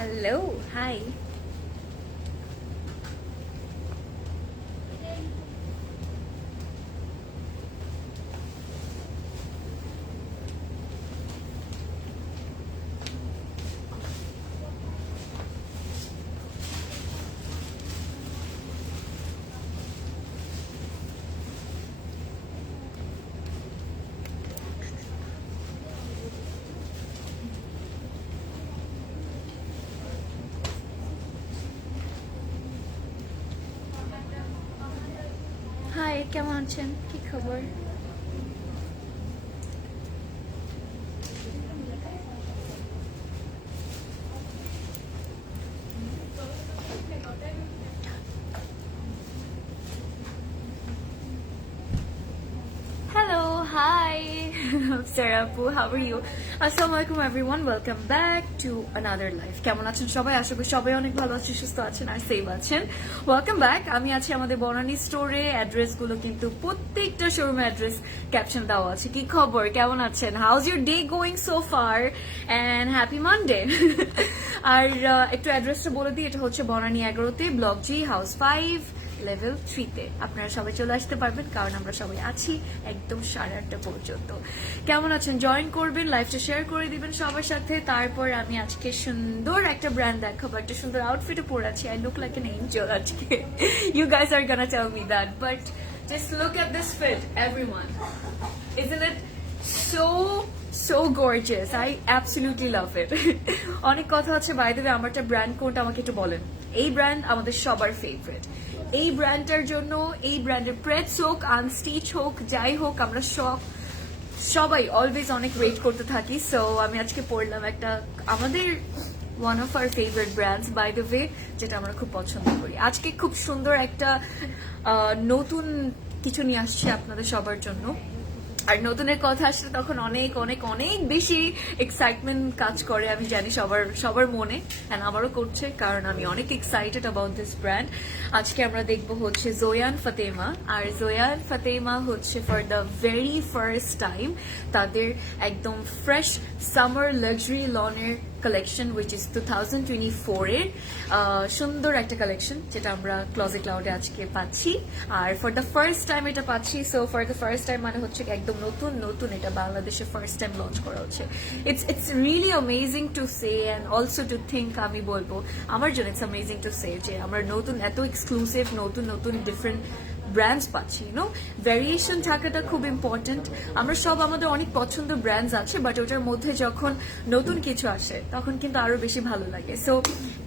Hello, hi. High, কেমন আছেন? কি খবর? Hello, hi. Sarah Apu, how are you? Assalamu alaikum everyone. Welcome back to another life. কেমন আছেন সবাই? আশা করি সবাই অনেক ভালো আছেন, সুস্থ আছেন আর সেভ আছেন। Welcome back. আমি আছি আমাদের বনানী স্টোরে। অ্যাড্রেস গুলো কিন্তু প্রত্যেকটা শোরুমের অ্যাড্রেস ক্যাপশন দেওয়া আছে। কি খবর? কেমন আছেন? How's your day going so far? And happy Monday. আর একটু অ্যাড্রেসটা বলে দিই, এটা হচ্ছে বনানী 11-তে, ব্লক জি, হাউস 5, লেভেল 3-তে। আপনারা সবাই চলে আসতে পারবেন, কারণ আমরা সবাই আছি একদম 8:30 পর্যন্ত। কেমন আছেন? জয়েন করবেন, লাইভটা শেয়ার করে দিবেন সবার সাথে। তারপর আমি আজকে সুন্দর একটা ব্র্যান্ড দেখাবো, একটা সুন্দর আউটফিটে পরে আছি। I look like an angel আজকে। You guys are gonna tell me that, but just look at this fit, everyone. Isn't it so gorgeous? I absolutely love it. অনেক কথা আছে। বাই দ্য ওয়ে, আমারটা ব্র্যান্ড কোনটা আমাকে একটু বলেন। এই ব্র্যান্ড আমাদের সবার ফেভারিট। এই ব্র্যান্ডটার জন্য, এই ব্র্যান্ডের প্রেস হোক, আনস্টিচ হোক, যাই হোক, আমরা সবাই অলওয়েজ অনেক ওয়েট করতে থাকি। সো আমি আজকে পড়লাম একটা আমাদের one of our favourite brands, by the way, যেটা আমরা খুব পছন্দ করি। আজকে খুব সুন্দর একটা নতুন কিছু নিয়ে আসছে আপনাদের সবার জন্য। আর নতুনের কথা আসলে তখন অনেক অনেক অনেক বেশি এক্সাইটমেন্ট কাজ করে, আমি জানি সবার মনে, এন্ড আমারও করছে, কারণ আমি অনেক এক্সাইটেড অ্যাবাউট দিস ব্র্যান্ড। আজকে আমরা দেখবো হচ্ছে জোয়ান ফাতেমা। আর জোয়ান ফাতেমা হচ্ছে for the very first time তাদের একদম ফ্রেশ সামার লাক্সারি লনের কালেকশন, উইচ ইজ 2024-এর সুন্দর একটা কালেকশন, যেটা আমরা ক্লজেট ক্লাউডে আজকে পাচ্ছি। আর ফর দ্য ফার্স্ট টাইম এটা পাচ্ছি। So for the first time মানে হচ্ছে একদম নতুন এটা বাংলাদেশে ফার্স্ট টাইম লঞ্চ করা হচ্ছে। It's really amazing to say and also to think, আমি বলবো আমার জন্য ইটস অ্যামেজিং টু সে যে আমরা নতুন এত এক্সক্লুসিভ নতুন ডিফারেন্ট ব্র্যান্ডস পাচ্ছি। ভ্যারিয়েশন থাকাটা খুব ইম্পর্টেন্ট। আমরা সব আমাদের অনেক পছন্দ ব্র্যান্ডস আছে, বাট ওটার মধ্যে যখন নতুন কিছু আসে তখন কিন্তু আরো বেশি ভালো লাগে। So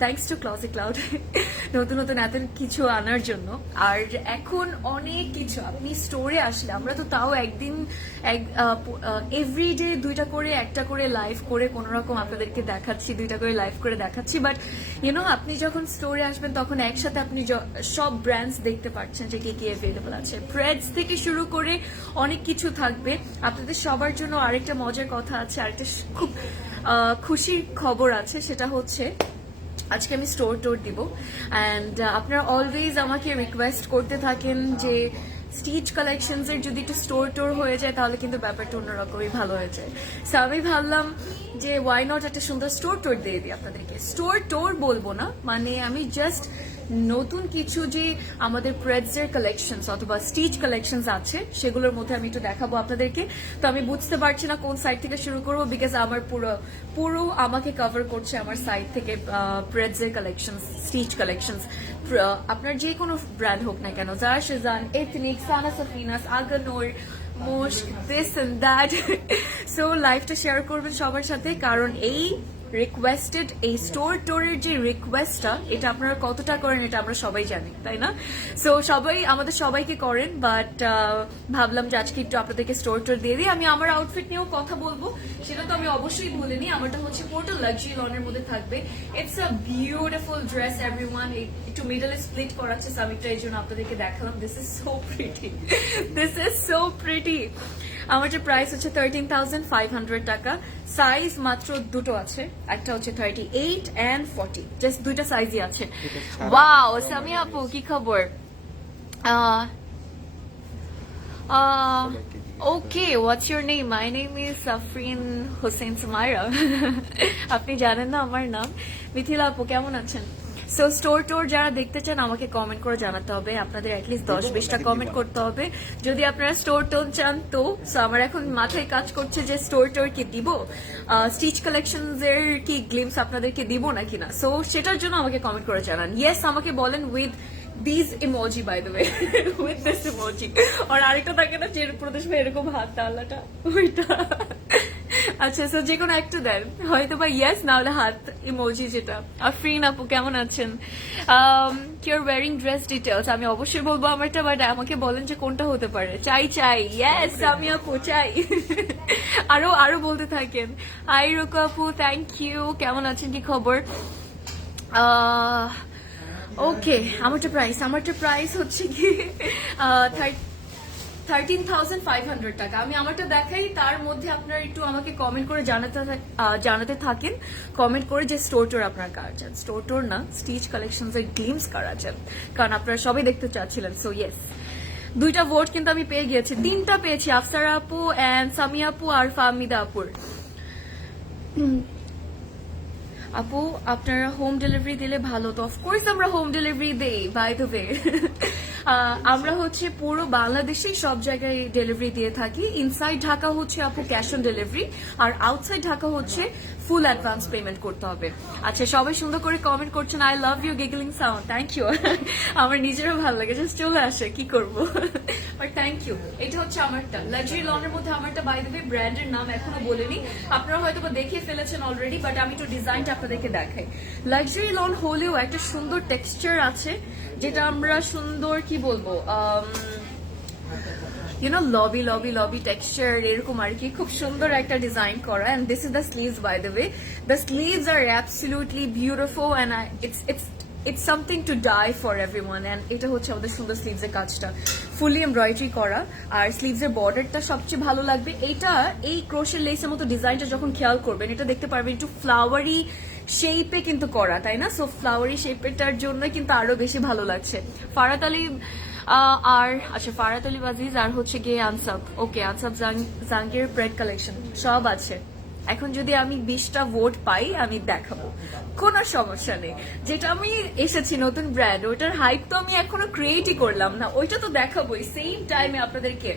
thanks to closet cloud নতুন এত কিছু আনার জন্য। আর এখন অনেক কিছু, আপনি স্টোরে আসলে আমরা তো তাও একদিন এভরিডে একটা করে লাইভ করে কোনো রকম আপনাদেরকে দেখাচ্ছি, 2টা করে লাইভ করে দেখাচ্ছি। বাট আপনি যখন স্টোরে আসবেন তখন একসাথে আপনি সব ব্র্যান্ডস দেখতে পাচ্ছেন যে কি অ্যাভেলেবল আছে। প্রেডস থেকে শুরু করে অনেক কিছু থাকবে আপনাদের সবার জন্য। আরেকটা মজার কথা আছে, আরেকটা খুব খুশির খবর আছে, সেটা হচ্ছে আজকে আমি স্টোর টোর দিব। অ্যান্ড আপনারা অলওয়েজ আমাকে রিকোয়েস্ট করতে থাকেন যে স্টিচ কালেকশনস এর যদি একটু স্টোর টোর হয়ে যায় তাহলে কিন্তু ব্যাপারটা অন্যরকমই ভালো হয়ে যায়। সো আমি ভাবলাম যে ওয়াই নট একটা সুন্দর স্টোর টোর দিয়ে দিই আপনাদেরকে। স্টোর টোর বলবো না, মানে আমি জাস্ট নতুন কিছু যে আমাদের প্রেডস এর কালেকশনস অথবা স্টিচ কালেকশনস আছে সেগুলোর মধ্যে আমি একটু দেখাবো আপনাদেরকে। তো আমি বুঝতে পারছি না কোন সাইড থেকে শুরু করবো, বিকজ আমার পুরো আমাকে কভার করছে আমার সাইড থেকে প্রেডস এর কালেকশন, স্টিচ কালেকশনস। আপনার যে কোনো ব্র্যান্ড হোক না কেন, জারা শেজান, এথনিক, সানা সাফিনাস, আগানোর, মোস্ক, দিস এন্ড দ্যাট। সো লাইভটা শেয়ার করবেন সবার সাথে, কারণ এই রিকোয়েস্টেড এই স্টোর টোরের যে রিকোয়েস্টটা, এটা আপনারা কতটা করেন এটা আমরা সবাই জানি, তাই না? সো আমাদের সবাইকে করেন, বাট ভাবলাম যে আজকে একটু আপনাদেরকে স্টোর টোর দিয়ে দিই। আমি আমার আউটফিট নিয়েও কথা বলবো, সেটা তো আমি অবশ্যই বলিনি। আমারটা হচ্ছে টোটাল লাক্সারি লনের মধ্যে থাকবে। It's a beautiful dress everyone. একটু মিডলে স্প্লিট করাচ্ছে সামিটটা, এই জন্য আপনাদেরকে দেখালাম। This is so pretty. আমার যে প্রাইস হচ্ছে 13,500 টাকা। সাইজ মাত্র দুটো আছে, একটা হচ্ছে 38 and 40, জাস্ট 2টা সাইজই আছে। ওয়াও, সামিয়া আপু কি খবর? Okay, what's your name? My name is Safrin Hossain Sumaira. আপনি জানেন না আমার নাম। মিথিলা আপু কেমন আছেন? সো স্টোর টোর যারা দেখতে চান আমাকে কমেন্ট করে জানাতে হবে, আপনাদের অ্যাটলিস্ট 10-20টা কমেন্ট করতে হবে যদি আপনারা স্টোর টোর চান। তো সো আমার এখন মাথায় কাজ করছে যে স্টোর টোর কি দিব, স্টিচ কালেকশনস এর কি গ্লিমস আপনাদেরকে দিব নাকি না। সো সেটার জন্য আমাকে কমেন্ট করে জানান। ইয়েস, আমাকে বলেন with these emoji by the way with this emoji আর আরেকটা থাকে না যে প্রদেশ ভাই এরকম হাত তালাটা, ওইটা। আচ্ছা, সো যে কোনো একটু দেন, হয়তো বা ইয়েস না হলে হাত ইমোজি যেটা। আফরিন আপু কেমন আছেন? ইউর ওয়ারিং ড্রেস ডিটেলস আমি অবশ্যই বলবো আমারটা, বাট আমাকে বলেন যে কোনটা হতে পারে। চাই চাই, ইয়েস আমি আপু চাই। আরো আরো বলতে থাকেন। হাই রুকু আপু, থ্যাংক ইউ। কেমন আছেন, কি খবর? ওকে, আমারটা প্রাইস হচ্ছে কি 13,500 টাকা। আমি আমারটা দেখাই, তার মধ্যে আপনারা একটু আমাকে কমেন্ট করে জানাতে থাকেন, কমেন্ট করে যে স্টোর টোর আপনার কার চান, স্টোর টোর না স্টিচ কালেকশনস এর গ্লিমস কারা চান, কারণ আপনারা সবাই দেখতে চাচ্ছিলেন। সো ইয়েস, 2টা ভোট কিন্তু আমি পেয়ে গিয়েছি, 3টা পেয়েছি, আফসারা আপু এন্ড সামিয়া আপু আর ফাহমিদা আপুর। আপু আপনারা হোম ডেলিভারি দিলে ভালো তো। অফকোর্স আমরা হোম ডেলিভারি দেই, বাই দ্য ওয়ে। আমরা হচ্ছে পুরো বাংলাদেশেই সব জায়গায় ডেলিভারি দিয়ে থাকি। ইনসাইড ঢাকা হচ্ছে আপু ক্যাশ অন ডেলিভারি, আর আউটসাইড ঢাকা হচ্ছে ফুল অ্যাডভান্স পেমেন্ট করতে হবে। আচ্ছা, সবাই সুন্দর করে কমেন্ট করছেন, I love you giggling sound, thank you. আমার নিজেরও ভালো লাগে, জাস্ট চলে আসে, কি করবো, বাট থ্যাংক ইউ। এটা হচ্ছে আমারটা, লাক্সারি লনের মধ্যে আমারটা, বাই দ্য ওয়ে ব্র্যান্ডের নাম এখনো বলিনি, আপনারা হয়তো বা দেখে ফেলেছেন অলরেডি, বাট আমি একটু ডিজাইনটা আপনাদেরকে দেখাই। লাক্সারি লন হলেও একটা সুন্দর টেক্সচার আছে, যেটা আমরা সুন্দর কি বলবো, লবি টেক্সচার এরকম আর কি, খুব সুন্দর একটা ডিজাইন করা। And this is the sleeves by the way, the sleeves are absolutely beautiful and it's something to die for everyone. এন্ড এটা হচ্ছে আমাদের সুন্দর স্লিভস এর কাজটা, ফুলি এমব্রয়ডারি করা, আর স্লিভস এর বর্ডারটা সবচেয়ে ভালো লাগবে। এইটা এই ক্রোশের লেসের মতো ডিজাইনটা যখন খেয়াল করবেন, এটা দেখতে পারবেন একটু ফ্লাওয়ারি শেপে কিন্তু করা, তাই না? সো ফ্লাওয়ারি শেপেরটার জন্য কিন্তু আরো বেশি ভালো লাগছে। ফারাত আলী আর আচ্ছা, ফারাত আলী ওয়াজিজ আর হচ্ছে গিয়ে আনসাব। ওকে, আনসাব জাহাঙ্গীর ব্রেড কালেকশন সব আছে। এখন যদি আমি 20টা ভোট পাই আমি দেখাবো, কোনো সমস্যা নেই। যেটা আমি এসেছি নতুন ব্র্যান্ড, ওটার হাইপ তো আমি এখনো ক্রিয়েটই করলাম না, ওইটা তো দেখাবোই সেম টাইমে আপনাদেরকে,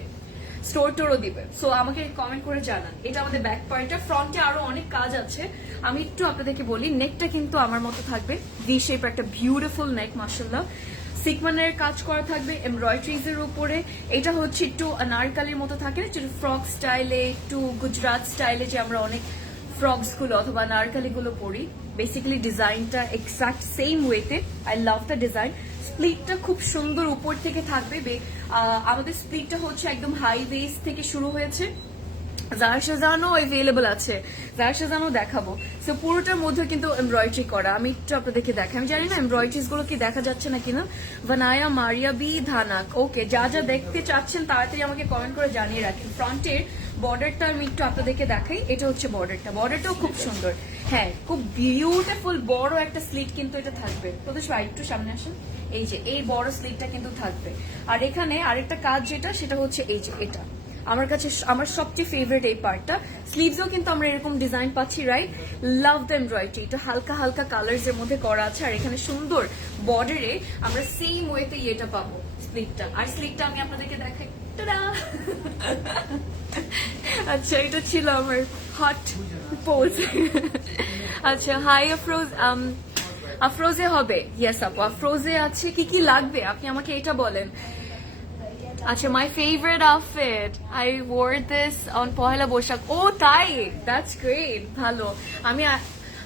স্টোর টোরও দিবে। সো আমাকে কমেন্ট করে জানান। এটা আমাদের ব্যাক পার্টটা, ফ্রন্টে আরো অনেক কাজ আছে, আমি একটু আপনাদেরকে বলি। নেকটা কিন্তু আমার মতো থাকবে, ভি শেপ একটা বিউটিফুল নেক, মাশাআল্লাহ। সিকমানের কাজ করা থাকবে এমব্রয়ডারিজ এর উপরে। এটা হচ্ছে একটু আনারকালির মতো থাকে না, একটু ফ্রক স্টাইলে, একটু গুজরাট স্টাইলে, যে আমরা অনেক ফ্রকস গুলো অথবা আনারকালি গুলো পরি। বেসিক্যালি ডিজাইনটা এক্সাক্ট সেম ওয়েতে, আই লাভ দ্য ডিজাইন। স্প্লিটটা খুব সুন্দর উপর থেকে থাকবে। আমাদের স্প্লিটটা হচ্ছে একদম হাই ওয়েস্ট থেকে শুরু হয়েছে। জারশাজানও অ্যাভেলেবল আছে, জারশাজানও দেখাবো। সো পুরোটার মধ্যে কিন্তু এমব্রয়ডারি করা, আমি একটু আপনাদেরকে দেখাই। আমি জানি না এমব্রয়ডারিজ গুলো কি দেখা যাচ্ছে না কিনা। ভানায়া মারিয়া বি ধানাক। ওকে, যা যা দেখতে চাচ্ছেন তাড়াতাড়ি আমাকে কমেন্ট করে জানিয়ে রাখেন। ফ্রন্টের বর্ডারটা আমি একটু আপনাদেরকে দেখাই। এটা হচ্ছে বর্ডারটাও খুব সুন্দর, হ্যাঁ খুব বিউটিফুল বড় একটা স্লিট কিন্তু এটা থাকবে। তোদের সবাই একটু সামনে আসেন, এই যে এই বড় স্লিটটা কিন্তু থাকবে। আর এখানে আরেকটা কাজ যেটা, সেটা হচ্ছে এই যে এটা আমার কাছে আমার সবচেয়ে ফেভারিট এই পার্টটা। স্লিভসও কিন্তু আমরা এরকম ডিজাইন পাচ্ছি, রাইট? লাভ দ্য এমব্রয়ডারি, এটা হালকা হালকা কালার্স এর মধ্যে করা আছে, আর এখানে সুন্দর বর্ডারে আমরা সেম ওয়েতে ইয়েটা পাবো, স্লিভটা। আর স্লিভটা আমি আপনাদেরকে দেখাই। আচ্ছা, এটা ছিল আমার হট পোজ। আচ্ছা, হাই আফরোজ, আফরোজে হবে? ইয়েস আপু, আফরোজে আছে। কি কি লাগবে আপনি আমাকে এটা বলেন। আচ্ছা, my favourite outfit, I wore this on Pohela Boishakh. ও তাই, দ্যাটস গ্রেট, ভালো।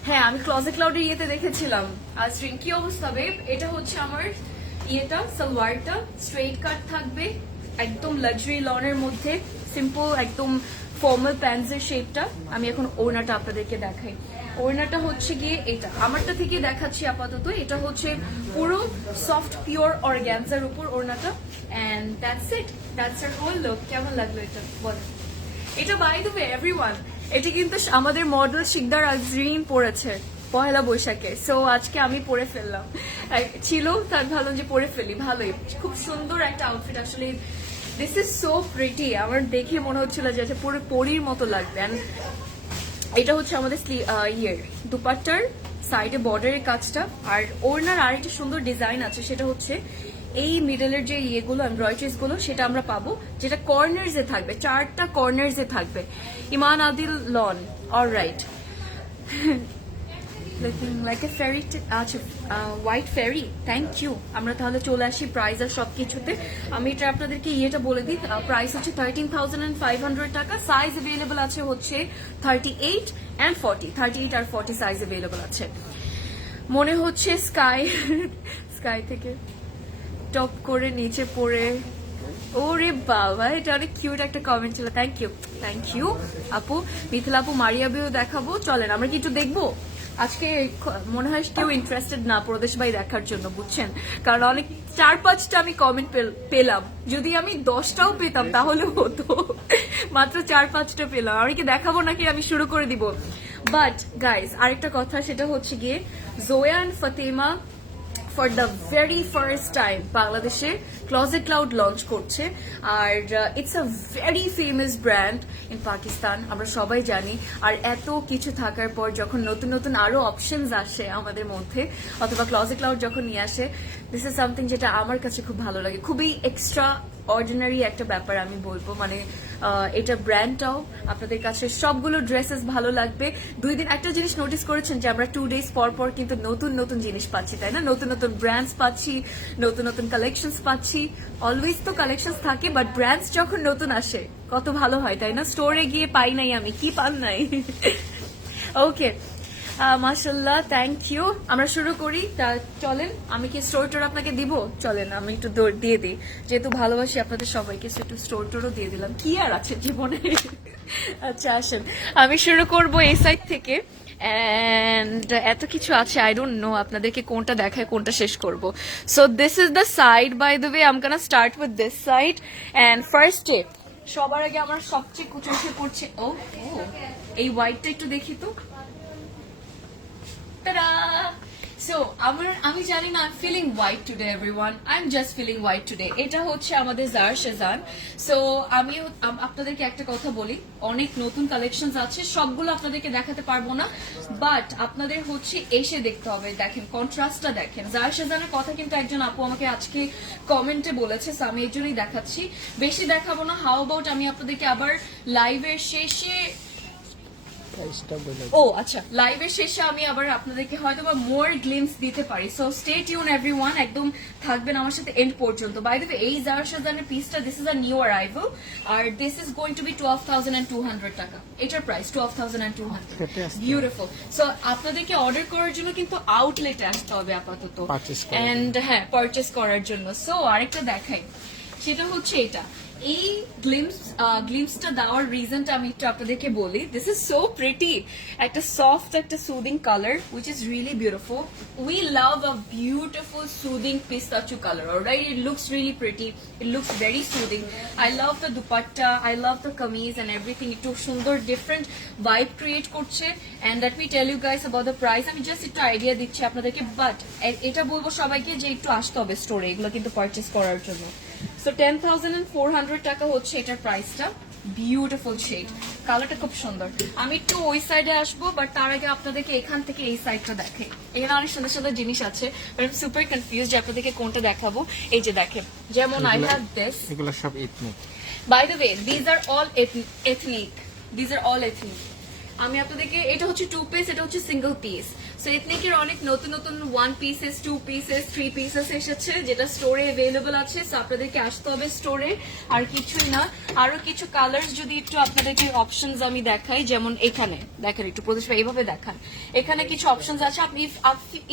হ্যাঁ, আমি ক্লজেট ক্লাউডের ইয়েতে দেখেছিলাম। আর কি অবস্থা বেব? এটা হচ্ছে আমার ইয়েটা, সালোয়ারটা স্ট্রেট কাট থাকবে, একদম লাক্সারি লনের মধ্যে, সিম্পল একদম ফর্মাল প্যান্টসের শেপটা। আমি এখন ওড়নাটা আপনাদেরকে দেখাই। ওড়নাটা হচ্ছে গিয়ে এটা, আমারটা থেকে দেখাচ্ছি আপাতত। এটা হচ্ছে পুরো সফট পিওর অর্গানজার উপর ওড়নাটা, and that's it, that's our whole look. কেমন লাগলো এটা বলেন? এটা বাই দ্য ওয়ে এভরিওয়ান, এটা কিন্তু আমাদের মডেল শিকদার আজরিন পরেছে পহেলা বৈশাখে। সো আজকে আমি পরে ফেললাম, ছিল তার ভালো যে পরে ফেলি, ভালোই, খুব সুন্দর একটা আউটফিট। আসলে দিস ইজ সো প্রিটি, আমার দেখে মনে হচ্ছিল যে আচ্ছা পুরো পরীর মতো লাগবে। And এটা হচ্ছে আমাদের দুপাট্টার সাইডে বর্ডারের কাজটা, আর ওড়নার আরেকটা সুন্দর ডিজাইন আছে, সেটা হচ্ছে এই মিডলের যে ইয়েগুলো এমব্রয়ডারিজ গুলো সেটা আমরা পাবো, যেটা কর্নার্স এ থাকবে, 4টা কর্নার্স এ থাকবে। Iman Adil lawn, alright. Looking like a fairy, আচ্ছা হোয়াইট ফেরি, থ্যাংক ইউ। আমরা তাহলে চলে আসি প্রাইস আর সবকিছুতে। আমি এটা আপনাদেরকে ইয়েটা বলে দিই, প্রাইস হচ্ছে 13,500 টাকা। সাইজ অ্যাভেলেবল আছে হচ্ছে 38 and 40, 38 আর 40 সাইজ অ্যাভেলেবল আছে। মনে হচ্ছে স্কাই থেকে টপ করে নিচে পড়ে, ওরে বাবা, এটা অনেক কিউট একটা কমেন্ট ছিল, থ্যাংক ইউ আপু। মিথিলা আপু, মারিয়া বিও দেখাবো, চলেন আমরা কি একটু দেখবো। আজকে মনে হয় কেউ ইন্টারেস্টেড না প্রদেশ ভাই দেখার জন্য, বুঝছেন, কারণ অনেক 4-5টা আমি কমেন্ট পেলাম, যদি আমি 10টাও পেতাম তাহলে হতো, মাত্র 4-5টা পেলাম। আমি কি দেখাবো নাকি আমি শুরু করে দিব? বাট গাইজ আরেকটা কথা, সেটা হচ্ছে গিয়ে Zoya and Fatima for the very first time বাংলাদেশে ক্লজেট ক্লাউড লঞ্চ করছে। আর it's a very famous brand in Pakistan, আমরা সবাই জানি। আর এত কিছু থাকার পর যখন নতুন নতুন আরো অপশনস আসে আমাদের মধ্যে, অথবা ক্লজেট ক্লাউড যখন নিয়ে আসে, দিস ইজ সামথিং যেটা আমার কাছে খুব ভালো লাগে, খুবই এক্সট্রা অর্ডিনারি একটা ব্যাপার আমি বলবো। মানে এটা ব্র্যান্ডটাও আপনাদের কাছে সবগুলো ড্রেসেস ভালো লাগবে। 2 দিন একটা জিনিস নোটিস করেছেন যে আমরা 2 days পর পর কিন্তু নতুন নতুন জিনিস পাচ্ছি, তাই না? নতুন নতুন ব্র্যান্ডস পাচ্ছি, নতুন নতুন কালেকশনস পাচ্ছি। অলওয়েজ তো কালেকশনস থাকে, বাট ব্র্যান্ডস যখন নতুন আসে কত ভালো হয়, তাই না? স্টোরে গিয়ে পাই নাই আমি, কি পান নাই? ওকে, মাশাল্লাহ, থ্যাংক ইউ। আমরা শুরু করি, তা চলেন। আমি কি স্টোর টোর আপনাকে দিব? চলেন আমি একটু দিয়ে দিই, যেহেতু ভালোবাসি আপনাদের সবাইকে, একটু স্টোর টোরও দিয়ে দিলাম, কি আর আছে জীবনে। আচ্ছা আসেন, আমি শুরু করব এই সাইড থেকে। এন্ড এত কিছু আছে, আই ডোন্ট নো আপনাদেরকে কোনটা দেখায় কোনটা শেষ করব। So this is the side, by the way I am gonna start with this side. And ফার্স্টে সবার আগে আমার সবচেয়ে চোখে পড়ছে, ও এই হোয়াইটটা একটু দেখি তো। সো আমি জানি না, I feeling white today everyone, I am just feeling white today. এটা হচ্ছে আমাদের জার শেজান। সো আমি আপনাদেরকে একটা কথা বলি, অনেক নতুন কালেকশন আছে, সবগুলো আপনাদেরকে দেখাতে পারবো না, বাট আপনাদের হচ্ছে এসে দেখতে হবে। দেখেন কন্ট্রাস্টটা দেখেন, জার শেজানের কথা কিন্তু একজন আপু আমাকে আজকে কমেন্টে বলেছে, সো আমি এর জন্যই দেখাচ্ছি, বেশি দেখাবো না। হাউ অ্যাবাউট আমি আপনাদেরকে আবার লাইভের শেষে, ও আচ্ছা, লাইভের শেষে আমি আবার আপনাদেরকে হয়তো বা মোর গ্লিমস দিতে পারি। সো স্টে টিউন এভরিওয়ান, একদম থাকবেন আমার সাথে এন্ড পর্যন্ত। বাই দ্য ওয়ে, এই জার শাজানের পিসটা, this is a new arrival, আর this is going to be 12,200 টাকা। এটার প্রাইস 12,200, বিউটিফুল। সো আপনাদেরকে অর্ডার করার জন্য কিন্তু আউটলেটে আসতে হবে আপাতত, এন্ড হ্যাঁ, পারচেস করার জন্য। সো আরেকটা দেখাই, সেটা হচ্ছে এটা। এই গ্লিমসটা দেওয়ার রিজনটা আমি একটু আপনাদেরকে বলি। দিস ইজ সো প্রিটি, একটা সফট একটা soothing colour, which is really beautiful. We love a beautiful soothing pistachio colour, alright? It looks really pretty, it looks very soothing. I love the dupatta, I love the kameez and everything. একটু সুন্দর different vibe create করছে। And let me tell you guys about the price, আমি just একটু idea দিচ্ছি আপনাদেরকে, but এটা বলবো সবাইকে যে একটু আসতে হবে স্টোরে এগুলো কিন্তু পারচেস করার জন্য। সো 10,400 টাকা হচ্ছে এটার প্রাইসটা। বিউটিফুল শেড, কালারটা খুব সুন্দর। আমি একটু ওই সাইডে আসবো, বাট তার আগে আপনাদেরকে এখান থেকে এই সাইডটা দেখাই। এখানে অনেক সুন্দর সুন্দর জিনিস আছে, বাট আমি সুপার কনফিউজ যে আপনাদেরকে কোনটা দেখাবো। এই যে দেখেন, যেমন আই হ্যাভ দিস, এগুলো সব ethnic. By the way, these are all ethnic, these are all ethnic. আমি আপনাদেরকে, এটা হচ্ছে 2 পিস, এটা হচ্ছে সিঙ্গেল পিস। সো এথনিকের অনেক নতুন নতুন 1 পিসেস, 2 পিসেস, 3 পিসেস এসেছে, যেটা স্টোরে অ্যাভেলেবল আছে। সো আপনাদেরকে আসতে হবে স্টোরে, আর কিছুই না। আরো কিছু কালার্স যদি একটু আপনাদেরকে অপশনস আমি দেখাই, যেমন এখানে দেখেন, একটু প্রদেশ ভাই এইভাবে দেখান, এখানে কিছু অপশনস আছে। আপনি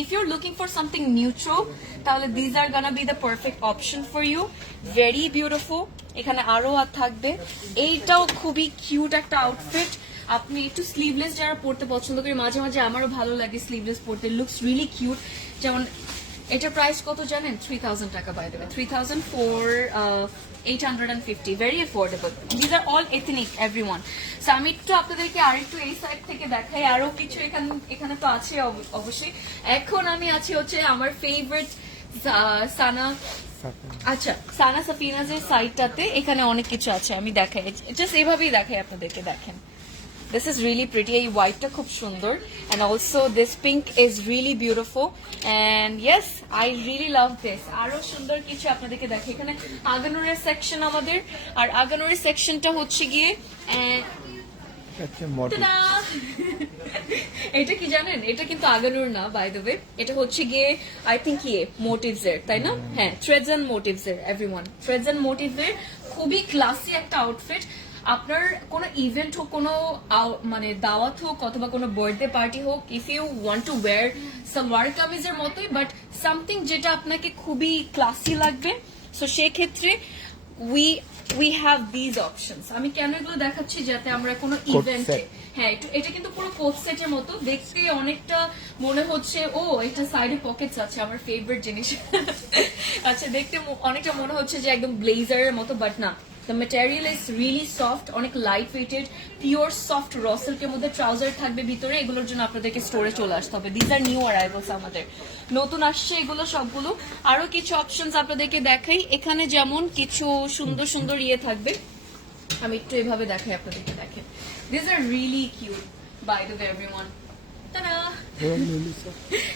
if you are looking for something neutral, তাহলে these are gonna be the perfect option for you. Very beautiful. এখানে আরো থাকবে, এইটাও খুবই কিউট একটা আউটফিট। আপনি একটু স্লিভলেস যারা পড়তে পছন্দ করি, মাঝে মাঝে আমারও ভালো লাগে স্লিভলেস পড়তে, লুকস রিয়েলি কিউট। যেমন এটার প্রাইস কত জানেন? 3,000 টাকা, by the way, 3,850, very affordable. These are all ethnic everyone. So আমি একটু আপনাদেরকে আরেকটু এই সাইড থেকে দেখাই, আরো কিছু এখানে তো আছে অবশ্যই। এখন আমি আছি হচ্ছে আমার ফেভারিট সানা, আচ্ছা সানা সাফিনাজের সাইটটাতে এখানে অনেক কিছু আছে, আমি দেখাই, জাস্ট এইভাবেই দেখাই আপনাদেরকে। দেখেন, this is really pretty, এই হোয়াইটটা খুব সুন্দর, and also this pink is really beautiful, and yes I really love this। আরো সুন্দর কিছু আপনাদেরকে দেখে, এখানে আগানুরের সেকশন আমাদের, আর আগানুরের সেকশনটা হচ্ছে গিয়ে টা-ডা! এটা কি জানেন, এটা কিন্তু আগানুর না বাই দ্য ওয়ে, এটা হচ্ছে গিয়ে আই থিঙ্ক ইয়ে মোটিভস এর, তাই না? হ্যাঁ, থ্রেডস এন্ড মোটিভস এর, এভরিওয়ান থ্রেডস এন্ড মোটিভস এর খুবই ক্লাসি একটা আউটফিট। আপনার কোনো ইভেন্ট হোক, কোনো মানে দাওয়াত হোক, অথবা কোনো বার্থডে পার্টি হোক, if you want to wear salwar কামিজের মতোই বাট সামথিং যেটা আপনাকে খুবই ক্লাসি লাগবে, সো সেক্ষেত্রে উই হ্যাভ দিজ অপশনস। আমি কেন এগুলো দেখাচ্ছি, যাতে আমরা কোনো ইভেন্টে, হ্যাঁ একটু, এটা কিন্তু পুরো কোট সেটের মতো দেখতে, অনেকটা মনে হচ্ছে ও এটা সাইডে পকেটস আছে, আমার ফেভারিট জিনিস। আচ্ছা, দেখতে অনেকটা মনে হচ্ছে যে একদম ব্লেজারের মতো, বাট না, the material is really soft, অনেক লাইট ওয়েটেড, পিওর সফট র সিল্কের মধ্যে ট্রাউজার থাকবে ভিতরে। এগুলোর জন্য আপনাদেরকে স্টোরে চলে আসতে হবে। দিস আর নিউ অ্যারাইভেলস, আমাদের নতুন আসছে এগুলো সবগুলো। আরো কিছু অপশনস আপনাদেরকে দেখাই, এখানে যেমন কিছু সুন্দর সুন্দর ইয়ে থাকবে, আমি একটু এভাবে দেখাই আপনাদেরকে। দেখেন, this are really cute by the way everyone.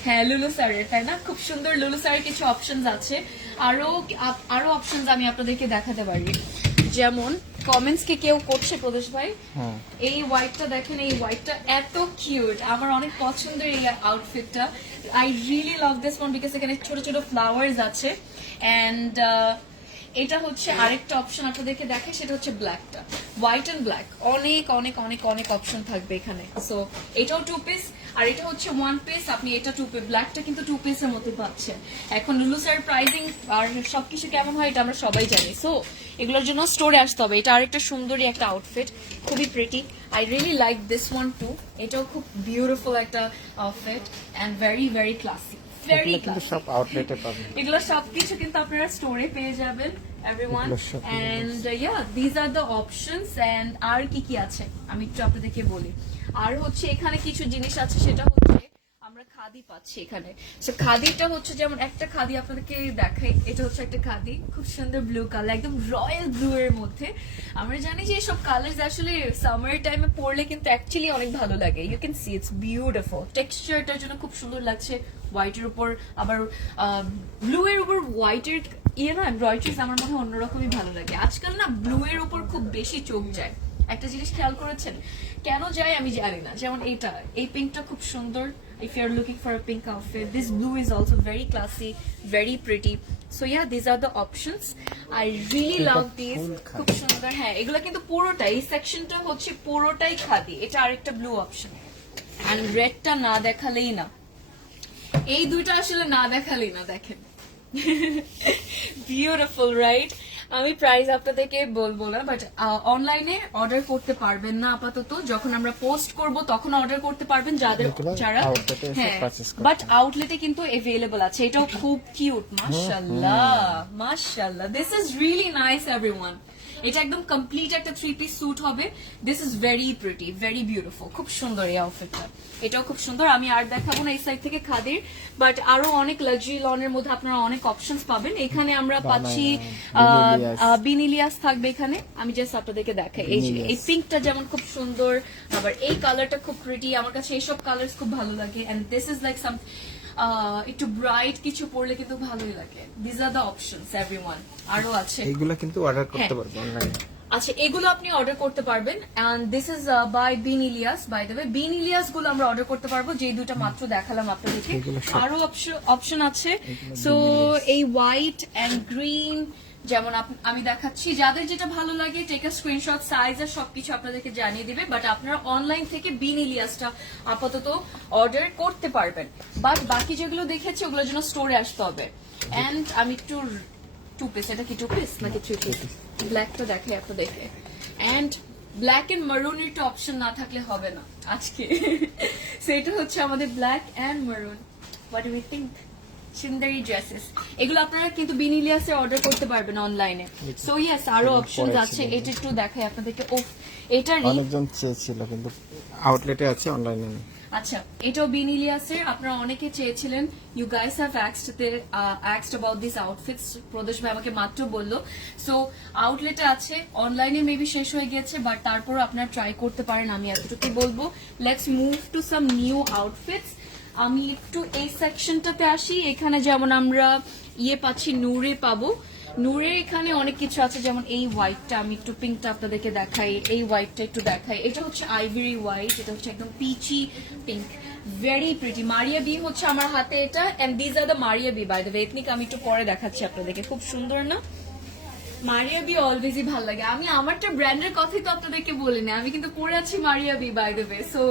হ্যাঁ, লুলু স্যারের, তাই না? খুব সুন্দর লুলু স্যারের কিছু অপশনস আছে। আরো অপশনস আমি আপনাদেরকে দেখাতে পারি, যেমন কমেন্টস কে কেউ করছে প্রদেশ ভাই, এই হোয়াইটটা দেখেন, এই হোয়াইটটা এত কিউট, আমার অনেক পছন্দের এই আউটফিটটা। I really love this one because এখানে ছোট ছোট ফ্লাওয়ার্স আছে, এন্ড এটা হচ্ছে আরেকটা অপশন আপনাদেরকে দেখে, সেটা হচ্ছে ব্ল্যাকটা, হোয়াইট এন্ড ব্ল্যাক, অনেক অনেক অনেক অনেক অপশন থাকবে এখানে। সো এটাও 2 পিস, আর এটা হচ্ছে 1 পিস। আপনি এটা 2 পিস, ব্ল্যাকটা কিন্তু 2 পিসের মতো পাচ্ছেন। এখন লুলু স্যার প্রাইজিং আর সবকিছু কেমন হয় এটা আমরা সবাই জানি, সো এগুলোর জন্য স্টোরে আসতে হবে। এটা আরেকটা সুন্দরী একটা আউটফিট, খুবই pretty, I really like this one too. এটাও খুব বিউটিফুল একটা outfit and very very classy, very classy. সব আউটলেটে পাবেন, এগুলো সবকিছু কিন্তু আপনারা স্টোরে পেয়ে যাবেন everyone. And yeah, this are the options. And আর কি কি আছে আমি একটু আপনাদেরকে বলি। আর হচ্ছে এখানে কিছু জিনিস আছে, সেটা হচ্ছে আমরা খাদি পাচ্ছি এখানে। সো খাদিটা হচ্ছে, যেমন একটা খাদি আপনাদেরকে দেখাই, এটা হচ্ছে একটা খাদি, খুব সুন্দর ব্লু কালার, একদম রয়্যাল ব্লু এর মধ্যে। আমরা জানি যে এইসব কালার আসলে সামার টাইমে পরলে কিন্তু অ্যাকচুয়ালি অনেক ভালো লাগে। You can see it's beautiful, টেক্সচারটার জন্য খুব সুন্দর লাগছে। হোয়াইটের উপর আবার ব্লু এর উপর হোয়াইটের ইয়ে না, এমব্রয়ডারিজ আমার মনে হয় অন্যরকমই ভালো লাগে। আজকাল না ব্লু এর উপর খুব বেশি চোখ যায়, একটা জিনিস খেয়াল করেছেন? কেন যায় আমি জানি না। যেমন এইটা, এই পিঙ্কটা খুব সুন্দর। If you're looking for a pink outfit, this blue is also very classy, very pretty. So yeah, these are the options. I really love these. খুব সুন্দর। হ্যাঁ, এগুলা কিন্তু পুরোটাই, এই সেকশনটা হচ্ছে পুরোটাই খাদি। এটা আরেকটা ব্লু অপশন, এন্ড রেডটা না দেখালেই না, এই দুইটা আসলে না দেখালেই না। দেখেন, বিউটিফুল রাইট? আমি প্রাইস আপনাদেরকে বলবো না, বাট অনলাইনে অর্ডার করতে পারবেন না আপাতত। যখন আমরা পোস্ট করব তখন অর্ডার করতে পারবেন যারা, হ্যাঁ, বাট আউটলেটে কিন্তু এভেলেবল আছে। এটাও খুব কিউট, মাশাআল্লাহ মাশাআল্লাহ। This is really nice everyone. এটা একদম কমপ্লিট একটা 3 পিস স্যুট হবে। This is very pretty, very beautiful, খুব সুন্দর এই আউটফিটটা। এটাও খুব সুন্দর। আমি আর দেখাবো না এই সাইড থেকে খাদির, বাট আরো অনেক লাক্সারি লনের মধ্যে আপনারা অনেক অপশনস পাবেন। এখানে আমরা পাচ্ছি বিনিলিয়াস থাকবে এখানে। আমি জাস্ট আপনাদেরকে দেখাই, এই পিঙ্কটা যেমন খুব সুন্দর, আবার এই কালারটা খুব প্রিটি। আমার কাছে এইসব কালার্স খুব ভালো লাগে, and this is like some একটু ব্রাইট কিছু পরলে কিন্তু ভালোই লাগে। This are the options everyone. আরো আছে, এগুলো কিন্তু অর্ডার করতে পারবেন অনলাইনে। আচ্ছা, এগুলো আপনি অর্ডার করতে পারবেন, and this is by Bin Ilyas. By the way, Bin Ilyas গুলো আমরা অর্ডার করতে পারবো, যে দুটো মাত্র দেখালাম আপনাদেরকে। আরো অপশন আছে। সো এই হোয়াইট এন্ড গ্রিন, যেমন আমি দেখাচ্ছি, যাদের যেটা ভালো লাগে টেক আ স্ক্রিনশট, সাইজ আর সবকিছু আপনাদেরকে জানিয়ে দিবে। বাট আপনারা অনলাইন থেকে বিন ইলিয়াসটা আপাতত অর্ডার করতে পারবেন, বাট বাকি যেগুলো দেখেছি ওগুলোর জন্য স্টোরে আসতে হবে। এন্ড আমি একটু 2 পিস, এটা কি 2 পিস নাকি 3 পিস? ব্ল্যাকটা দেখে আপনাদেরকে, এন্ড ব্ল্যাক এন্ড মারুনের একটা অপশন না থাকলে হবে না আজকে। সেটা হচ্ছে আমাদের black and maroon. What do you think? সুন্দরী ড্রেসেস, এগুলো আপনারা কিন্তু বিনিলিয়াসে অর্ডার করতে পারবেন অনলাইনে। সো ইয়েস, আরো অপশনস আছে। এটা একটু দেখাই আপনাদেরকে। ও, এটা অনেকজন চেয়েছিল কিন্তু আউটলেটে আছে, অনলাইনে নেই। আচ্ছা, এটাও বিনিলিয়াসের, আপনারা অনেকে চেয়েছিলেন, you guys have asked about these outfits, প্রদেশ ভাই আমাকে মাত্র বললো। সো আউটলেটে আছে, অনলাইনে মেবি শেষ হয়ে গেছে, বাট তারপরও আপনারা ট্রাই করতে পারেন, আমি এতটুকুই বলবো। Let's move to some new outfits. আমি একটু এই সেকশনটাতে আসি, এখানে যেমন আমরা পাচ্ছি, নূরে পাবো। নূরের এখানে অনেক কিছু আছে, যেমন এই হোয়াইটটা, আমি একটু পিঙ্কটা আপনাদেরকে দেখাই, এই হোয়াইটটা একটু দেখাই। এটা হচ্ছে আইভরি হোয়াইট, এটা হচ্ছে একদম peachy pink, very pretty. Maria B হচ্ছে আমার হাতে এটা, and these are the Maria B by the way. Ethnic আমি একটু পরে দেখাচ্ছি আপনাদেরকে, খুব সুন্দর না? মারিয়া বি অলওয়েজই ভালো লাগে। আমি আমারটা ব্র্যান্ডের কথাই তো আপনাদেরকে বলিনি, আমি কিন্তু পরে আছি Maria B by the way. So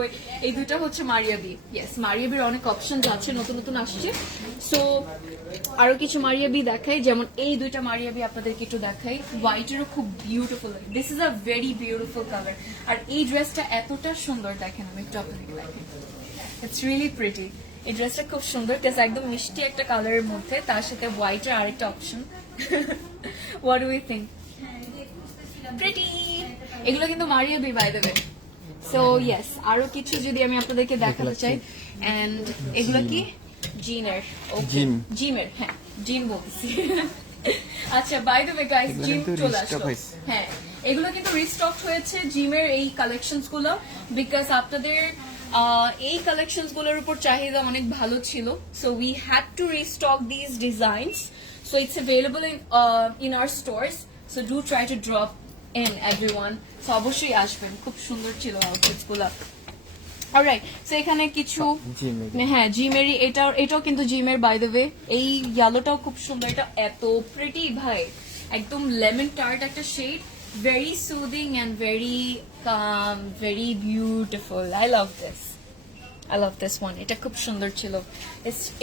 এই দুটো হচ্ছে মারিয়া বি। ইয়েস, মারিয়া বির অনেক অপশন আছে, নতুন নতুন আসছে। সো আরো কিছু মারিয়া বি দেখাই, যেমন এই দুইটা মারিয়া বি আপনাদেরকে একটু দেখাই। হোয়াইটেরও খুব beautiful, this is a very beautiful colour. আর এই ড্রেসটা এতটা সুন্দর, দেখেন আমি একটু আপনাদেরকে দেখাই, ইটস রিয়েলি প্রিটি। এই ড্রেসটা খুব সুন্দর, একদম মিষ্টি একটা কালারের মধ্যে, তার সাথে হোয়াইটের আরেকটা option. What do we think? Pretty. এগুলো কিন্তু Maria B by the way. So yes, আরো কিছু যদি আমি আপনাদেরকে দেখাতে চাই, এন্ড এগুলো কি জিনের, জিমের, হ্যাঁ জিন বলছি। আচ্ছা, বাই দ্য ওয়ে গাইস, জিম চলে আসলো। হ্যাঁ, এগুলো কিন্তু রিস্টক হয়েছে, জিমের এই কালেকশনস গুলো, বিকজ আপনাদের এই কালেকশনস গুলোর উপর চাহিদা অনেক ভালো ছিল। So we had to restock this designs. So it's available in our stores. So do try to drop in, everyone. So obviously আসবেন, খুব সুন্দর ছিল আউটফিটস গুলো। অলরাইট, সো এখানে কিছু, হ্যাঁ জিমেরই, এটাও কিন্তু জিমের বাই দ্য ওয়ে। এই ইয়েলোটাও খুব সুন্দর, এটা এত প্রিটি ভাই, একদম লেমন টার্ট একটা shade, very soothing and very calm, very beautiful. I love this one. এটা খুব সুন্দর ছিল,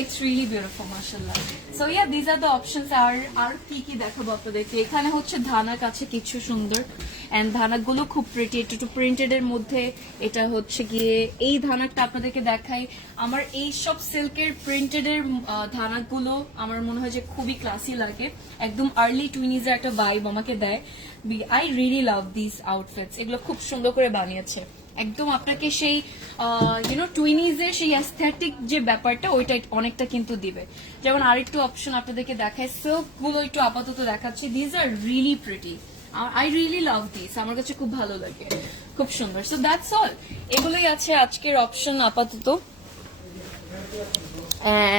it's really beautiful, mashallah. So yeah, these are the options. আর কি দেখাবো আপনাদেরকে, এখানে হচ্ছে ধানাক আছে কিছু সুন্দর, এন্ড ধানাকগুলো খুব প্রিটি, একটু প্রিন্টেড এর মধ্যে। এটা হচ্ছে গিয়ে এই ধানাকটা আপনাদেরকে দেখাই। আমার এই সব সিল্কের প্রিন্টেড এর ধানাকগুলো আমার মনে হয় যে খুবই ক্লাসি লাগে, একদম আর্লি টুইনিজের একটা ভাইব আমাকে দেয়। I really love these outfits. এগুলো খুব সুন্দর করে বানিয়েছে, একদম আপনাকে সেই টুইনিজের সেই অ্যাস্থেটিক যে ব্যাপারটা, ওইটা অনেকটা কিন্তু দিবে। যেমন আরেকটু অপশন আপনাদেরকে দেখায়, সিল্ক গুলো একটু আপাতত দেখাচ্ছি। These are really pretty, I really love this, আমার কাছে খুব ভালো লাগে, খুব সুন্দর। সো দ্যাটস অল, এগুলোই আছে আজকের অপশন আপাতত।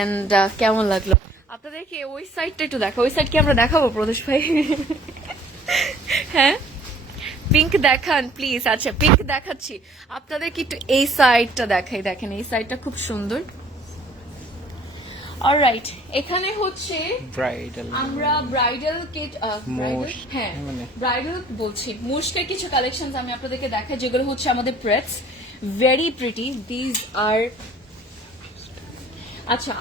এন্ড কেমন লাগলো আপনাদেরকে ওই সাইডটা একটু দেখো, ওই সাইড কি আমরা দেখাবো প্রদেশ ভাই? হ্যাঁ, পিঙ্ক দেখান প্লিজ। আচ্ছা, পিঙ্ক দেখাচ্ছি আপনাদেরকে, একটু এই সাইডটা দেখাই, দেখেন এই সাইডটা খুব সুন্দর। অলরাইট, এখানে হচ্ছে আমরা ব্রাইডাল কিট, হ্যাঁ ব্রাইডাল বলছি, মুশকের কিছু কালেকশন আমি আপনাদেরকে দেখাই, যেগুলো হচ্ছে আমাদের প্রেটস, ভেরি প্রিটি। দিজ আর, আচ্ছা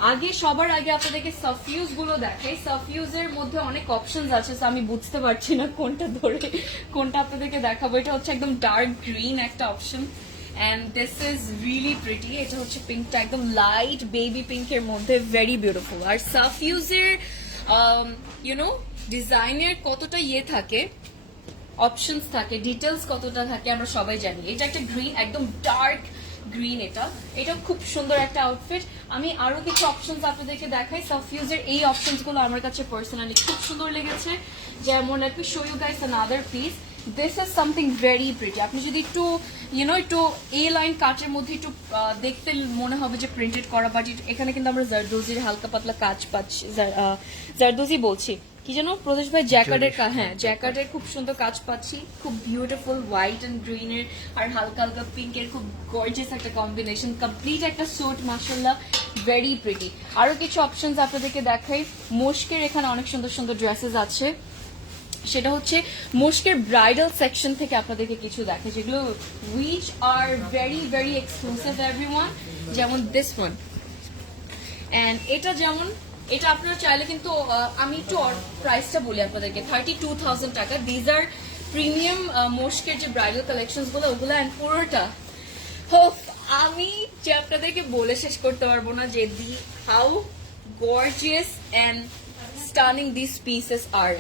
সবার আগে আপনাদেরকে সাফিউজ গুলো দেখাই। সাফিউজ এর মধ্যে অনেক অপশনস আছে, আমি বুঝতে পারছি না কোনটা ধরে কোনটা আপনাদেরকে দেখাবো। এটা হচ্ছে একদম ডার্ক গ্রিন একটা option, and this is really pretty. এটা হচ্ছে পিঙ্কটা একদম লাইট বেবি পিঙ্কের মধ্যে, ভেরি বিউটিফুল। আর সাফিউজের ডিজাইনের কতটা থাকে, অপশনস থাকে, ডিটেলস কতটা থাকে আমরা সবাই জানি। এটা একটা গ্রিন, একদম ডার্ক গ্রিন, এটা খুব সুন্দর একটা আউটফিট। আমি আরো কিছু অপশনস আপনাদেরকে দেখাই। সাফিউজের এই অপশনস গুলো আমার কাছে পার্সোনালি খুব সুন্দর লেগেছে। যেমন let me show you guys another piece, this is something very pretty. আপনি যদি একটু একটু এ লাইন কাটের মধ্যে একটু দেখতে মনে হবে যে প্রিন্টেড করা, বাট এখানে কিন্তু আমরা জারদোজির হালকা পাতলা কাজ পাচ্ছি, জারদোজি বলছি কি যেন প্রদেশ ভাই, জ্যাকার্ডের, হ্যাঁ জ্যাকার্ডের খুব সুন্দর কাজ পাচ্ছি, খুব বিউটিফুল হোয়াইট এন্ড গ্রিন এর আর হালকা হালকা পিঙ্কের খুব গর্জিয়াস একটা কম্বিনেশন, কমপ্লিট একটা স্যুট, মাশাআল্লাহ ভেরি প্রিটি। আরো কিছু অপশনস আপনাদেরকে দেখাই। মুশকের এখানে অনেক সুন্দর সুন্দর ড্রেসেস আছে, সেটা হচ্ছে মুশকের ব্রাইডাল সেকশন থেকে আপনাদেরকে কিছু দেখে, যেগুলো which are very very exclusive everyone. যেমন দিস ওয়ান, এন্ড এটা যেমন, এটা আপনারা চাইলে কিন্তু, আমি একটু প্রাইসটা বলি আপনাদেরকে, 32,000 টাকা। দিজ আর প্রিমিয়াম মুশকের যে ব্রাইডাল কালেকশনস গুলো, ওগুলো এন্ড পুরোটা আমি যে আপনাদেরকে বলে শেষ করতে পারবো না যে how gorgeous and stunning this pieces are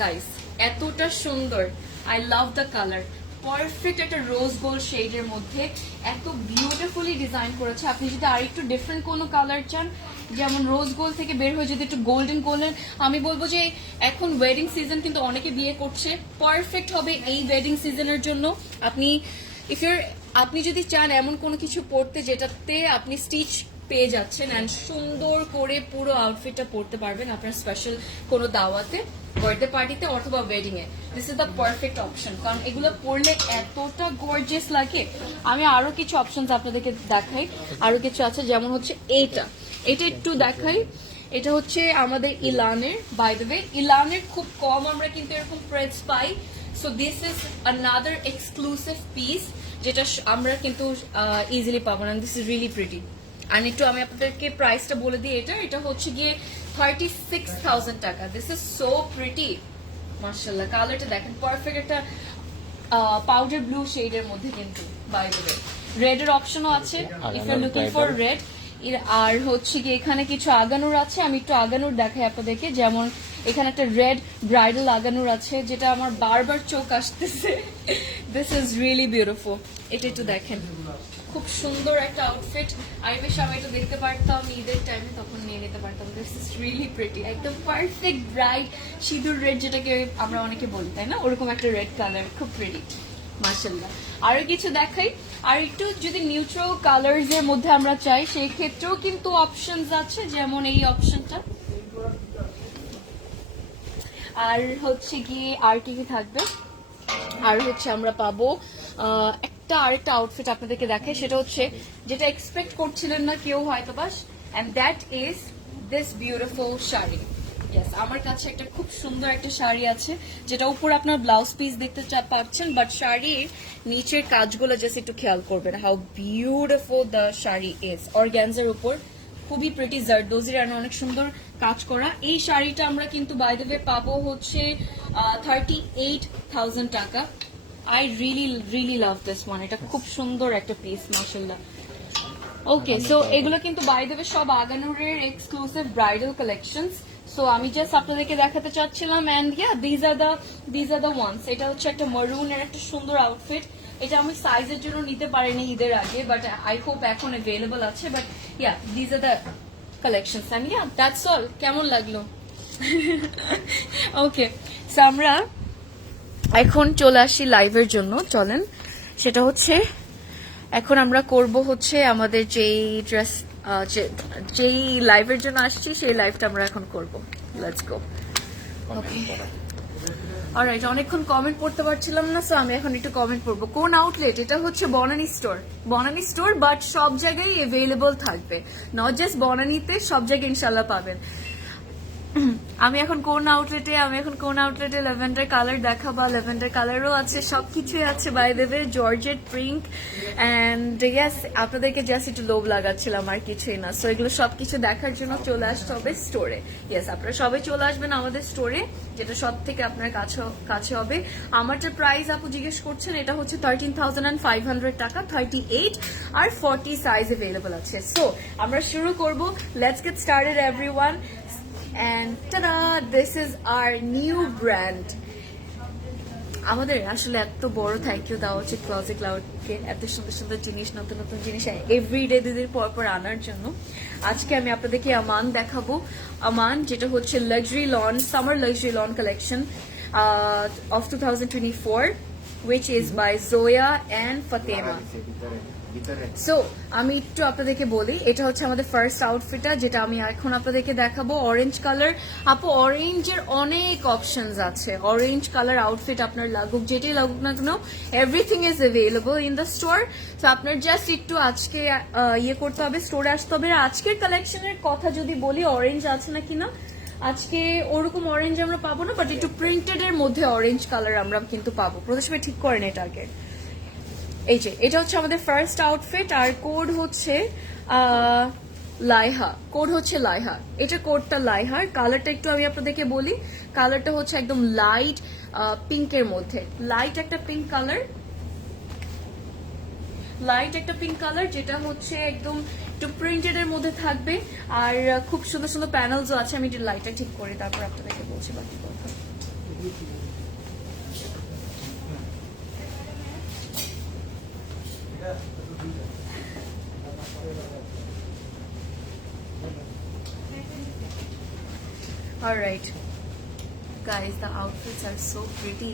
guys, এতটা সুন্দর। I love the colour, perfect একটা রোজ গোল্ড শেডের মধ্যে এত বিউটিফুলি ডিজাইন করেছে। আপনি যদি আরেকটু ডিফারেন্ট কোনো কালার চান, যেমন রোজ গোল্ড থেকে বের হয়ে যদি একটু গোল্ডেন গোল্ডেন, আমি বলবো যে এখন ওয়েডিং সিজন কিন্তু অনেকে বিয়ে করছে, পারফেক্ট হবে এই ওয়েডিং সিজনের জন্য। আপনি যদি চান এমন কোনো কিছু পরতে যেটাতে আপনি স্টিচ পেয়ে যাচ্ছেন অ্যান্ড সুন্দর করে পুরো আউটফিটটা পরতে পারবেন আপনার স্পেশাল কোনো দাওয়াতে, বার্থডে পার্টিতে অথবা wedding A, this is the perfect option. কারণ এগুলো পরলে এতটা গর্জিয়াস লাগে। আমি আরো কিছু অপশনস আপনাদেরকে দেখাই, আরো কিছু আছে, যেমন হচ্ছে এটা একটু দেখাই। এটা হচ্ছে আমাদের ইলানের, বাই দ্য ওয়ে ইলানের খুব কম আমরা কিন্তু এরকম প্রেস পাই। So this is another exclusive piece যেটা আমরা কিন্তু ইজিলি পাবো না। This is really pretty. আর একটু আমি আপনাদেরকে প্রাইসটা বলে দিই, এটা হচ্ছে গিয়ে 36,000 টাকা। দিস ইজ সো প্রিটি, মাশাআল্লাহ। কালারটা দেখেন, পারফেক্ট একটা পাউডার ব্লু শেডের মধ্যে, কিন্তু বাই দ্য ওয়ে রেড এর অপশনও আছে if you looking for red. আর হচ্ছে গিয়ে এখানে কিছু আগানুর আছে, আমি একটু আগানুর দেখাই আপনাদেরকে। যেমন এখানে একটা রেড ব্রাইডাল আগানুর আছে যেটা আমার বারবার চোখ আসতেছে। This is really beautiful. এটা একটু দেখেন, খুব সুন্দর একটা আউটফিট। আমি বেশ আমি এটা দেখতে পারতাম ঈদের টাইমে, তখন নিয়ে নিতে পারতাম। দিস ইজ রিয়েলি প্রিটি, একদম পারফেক্ট ব্রাইট সিঁদুর রেড যেটাকে আমরা অনেকে বলি, তাই না? ওরকম একটা রেড কালার, খুব প্রিটি, মাশাআল্লাহ। আরো কিছু দেখাই, আর একটু যদি নিউট্রাল কালার্স এর মধ্যে আমরা চাই সেই ক্ষেত্রেও কিন্তু অপশনস আছে, যেমন এই অপশনটা। আর হচ্ছে গিয়ে আর কি কি থাকবে, আর হচ্ছে আমরা পাবো আরেকটা আউটফিট আপনাদেরকে দেখাই, সেটা হচ্ছে যেটা এক্সপেক্ট করছিলেন না কেউ হয়তো বাস, and that is this beautiful sari. Yes, আমার কাছে একটা খুব সুন্দর একটা শাড়ি আছে যেটা উপর আপনার ব্লাউজ পিস দেখতে পাচ্ছেন, বাট শাড়ির নিচের কাজগুলো জাস্ট একটু খেয়াল করবেন, how beautiful the sari is. অর্গ্যানজার উপর খুবই প্রিটি জারদোজির আর অনেক সুন্দর কাজ করা। এই শাড়িটা আমরা কিন্তু বাই দ্য ওয়ে পাবো হচ্ছে 38,000 টাকা। I really love this one. এটা খুব সুন্দর একটা পিস, মাশাআল্লাহ। ওকে, সো এগুলো কিন্তু বাই দ্য ওয়ে সব আগানুরের এক্সক্লুসিভ ব্রাইডাল কালেকশনস। সো আমি জাস্ট আপনাদেরকে দেখাতে চাচ্ছিলাম, and yeah these are the ones. এটা হচ্ছে একটা মারুন এর একটা সুন্দর আউটফিট। এটা আমি সাইজের জন্য নিতে পারিনি ঈদের আগে, বাট আই হোপ এখন অ্যাভেলেবল আছে। But yeah these are the collections, and yeah that's all. কেমন লাগলো? ওকে, সো আমরা এখন চলে আসি লাইভের জন্য, চলেন। সেটা হচ্ছে এখন আমরা করব হচ্ছে আমাদের যেই লাইভের জন্য আসছি সেই লাইভটা আমরা এখন করব। Let's go. ওকে, অলরাইট, অনেকক্ষণ কমেন্ট পড়তে পারছিলাম না, সো আমি এখন একটু কমেন্ট পড়বো। কোন আউটলেট? এটা হচ্ছে বনানী স্টোর, বাট সব জায়গায় অ্যাভেলেবল থাকবে, নট জাস্ট বনানীতে, সব জায়গায় ইনশাল্লাহ পাবেন। আমি এখন কোন আউটলেটে ল্যাভেন্ডার কালার দেখাবো, ল্যাভেন্ডার কালারও আছে, সবকিছুই আছে by the way, georgette print and yes, আপনাদেরকে জাস্ট একটু লোভ লাগাচ্ছিলাম, আর কিছুই না। সো এগুলো সবকিছু দেখার জন্য চলে আসতে হবে স্টোরে। ইয়েস, আপনারা সবাই চলে আসবেন আমাদের স্টোরে, যেটা সব থেকে আপনার কাছে হবে। আমারটা প্রাইস আপু জিজ্ঞেস করছেন, এটা হচ্ছে 13,500 টাকা, 38 আর 40 সাইজ অ্যাভেলেবল আছে। সো আমরা শুরু করব, let's get started everyone. And ta-da, this is our new brand. আমাদের আসলে এত বড় থ্যাংক ইউ দেওয়া হচ্ছে ক্লজেট ক্লাউডকে, এত সুন্দর সুন্দর জিনিস, নতুন নতুন জিনিস এভরিডে দুদিন পর পর আনার জন্য। আজকে আমি আপনাদেরকে আমান দেখাবো, আমান যেটা হচ্ছে luxury loan, summer luxury loan collection of 2024, which is by Zoya and Fatema. So আমি একটু আপনাদেরকে বলি, এটা হচ্ছে আমাদের ফার্স্ট আউটফিটটা, যেটা আমি এখন আপনাদেরকে দেখাবো। অরেঞ্জ কালার, আপু অরেঞ্জের অনেক অপশনস আছে, অরেঞ্জ কালার আউটফিট আপনার লাগুক, যেটাই লাগুক না কেন, everything is available in the store. তো আপনার জাস্ট একটু আজকে ইয়ে করতে হবে, স্টোরে আসতে হবে। আজকের কালেকশনের কথা যদি বলি, অরেঞ্জ আছে না কিনা, আজকে ওরকম অরেঞ্জ আমরা পাবো না, বাট একটু প্রিন্টেড এর মধ্যে অরেঞ্জ কালার আমরা কিন্তু পাবো। প্রথমে ঠিক করেন এটা আগে। এই যে এটা হচ্ছে আমাদের ফার্স্ট আউটফিট, আর কোড হচ্ছে লাইহা, এটা কোডটা লাইহার। কালারটা একটু আমি আপনাদেরকে বলি, কালারটা হচ্ছে একদম লাইট পিঙ্কের মধ্যে, লাইট একটা পিঙ্ক কালার, যেটা হচ্ছে একদম একটু প্রিন্টেড এর মধ্যে থাকবে, আর খুব সুন্দর সুন্দর প্যানেলসও আছে। আমি একটু লাইটটা ঠিক করি, তারপর আপনাদেরকে বলছি বাকি কথা। Alright, guys, the outfits are so pretty.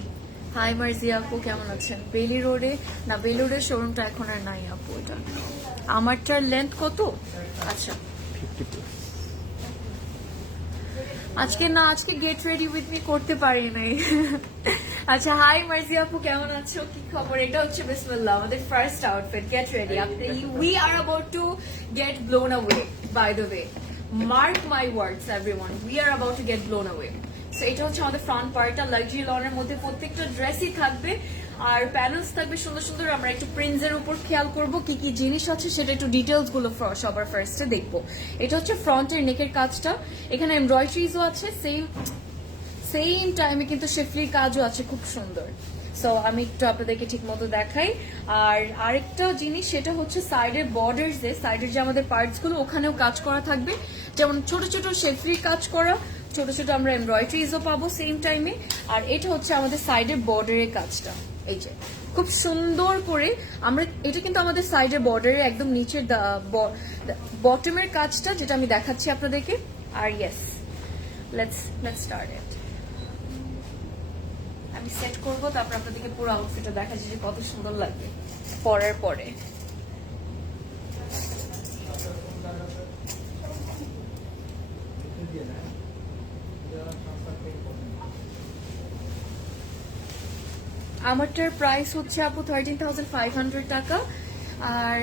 Hi Marzia আপু, কেমন আছেন? বেলি রোডে না, বেলি রোডের শোরুমটা এখন আর নাই আপু। এটা আমারটার লেন্থ কত? আচ্ছা, আজকে গেট রেডি উইথ মি করতে পারি নাই। আচ্ছা, হাই মার্জিয়া আপু, কেমন আছো? কি খবর? এটা হচ্ছে বিসমিল্লাহ আমাদের first outfit. Get ready, we are about to get blown away. By the way, mark my words everyone, we are about to get blown away. So এটা হচ্ছে আমাদের ফ্রন্ট পার্টটা। লাক্সারি লনের মধ্যে প্রত্যেকটা ড্রেসই থাকবে আর প্যানেলস থাকবে সুন্দর সুন্দর। আমরা একটু প্রিন্টসের উপর খেয়াল করব কি কি জিনিস আছে, সেটা একটু ডিটেলস গুলো সবার ফার্স্টে দেখবো। এটা হচ্ছে ফ্রন্টের নেকের কাজটা, এখানে এমব্রয়ডারিজও আছে, সেম টাইমে কিন্তু শেফলির কাজও আছে, খুব সুন্দর। সো আমি একটু আপনাদেরকে ঠিক মতো দেখাই। আর আরেকটা জিনিস, সেটা হচ্ছে সাইডের বর্ডার, সাইডের যে আমাদের পার্টস গুলো, ওখানেও কাজ করা থাকবে, যেমন ছোট ছোট শেফলির কাজ করা, ছোট ছোট আমরা এমব্রয়ডারিজও পাবো সেম টাইমে। আর এটা হচ্ছে আমাদের সাইডের বর্ডারের কাজটা, এই যে খুব সুন্দর করে আমরা, এটা কিন্তু আমাদের সাইডের বর্ডারের একদম নিচের বটমের কাজটা, যেটা আমি দেখাচ্ছি আপনাদেরকে। আর ইয়েস, লেটস স্টার্ট ইট। আমি সেট করবো, তারপর আপনাদেরকে পুরো আউটফিটটা দেখাচ্ছি যে কত সুন্দর লাগবে পরার পরে। আমারটার প্রাইস হচ্ছে আপু 13,500 টাকা। আর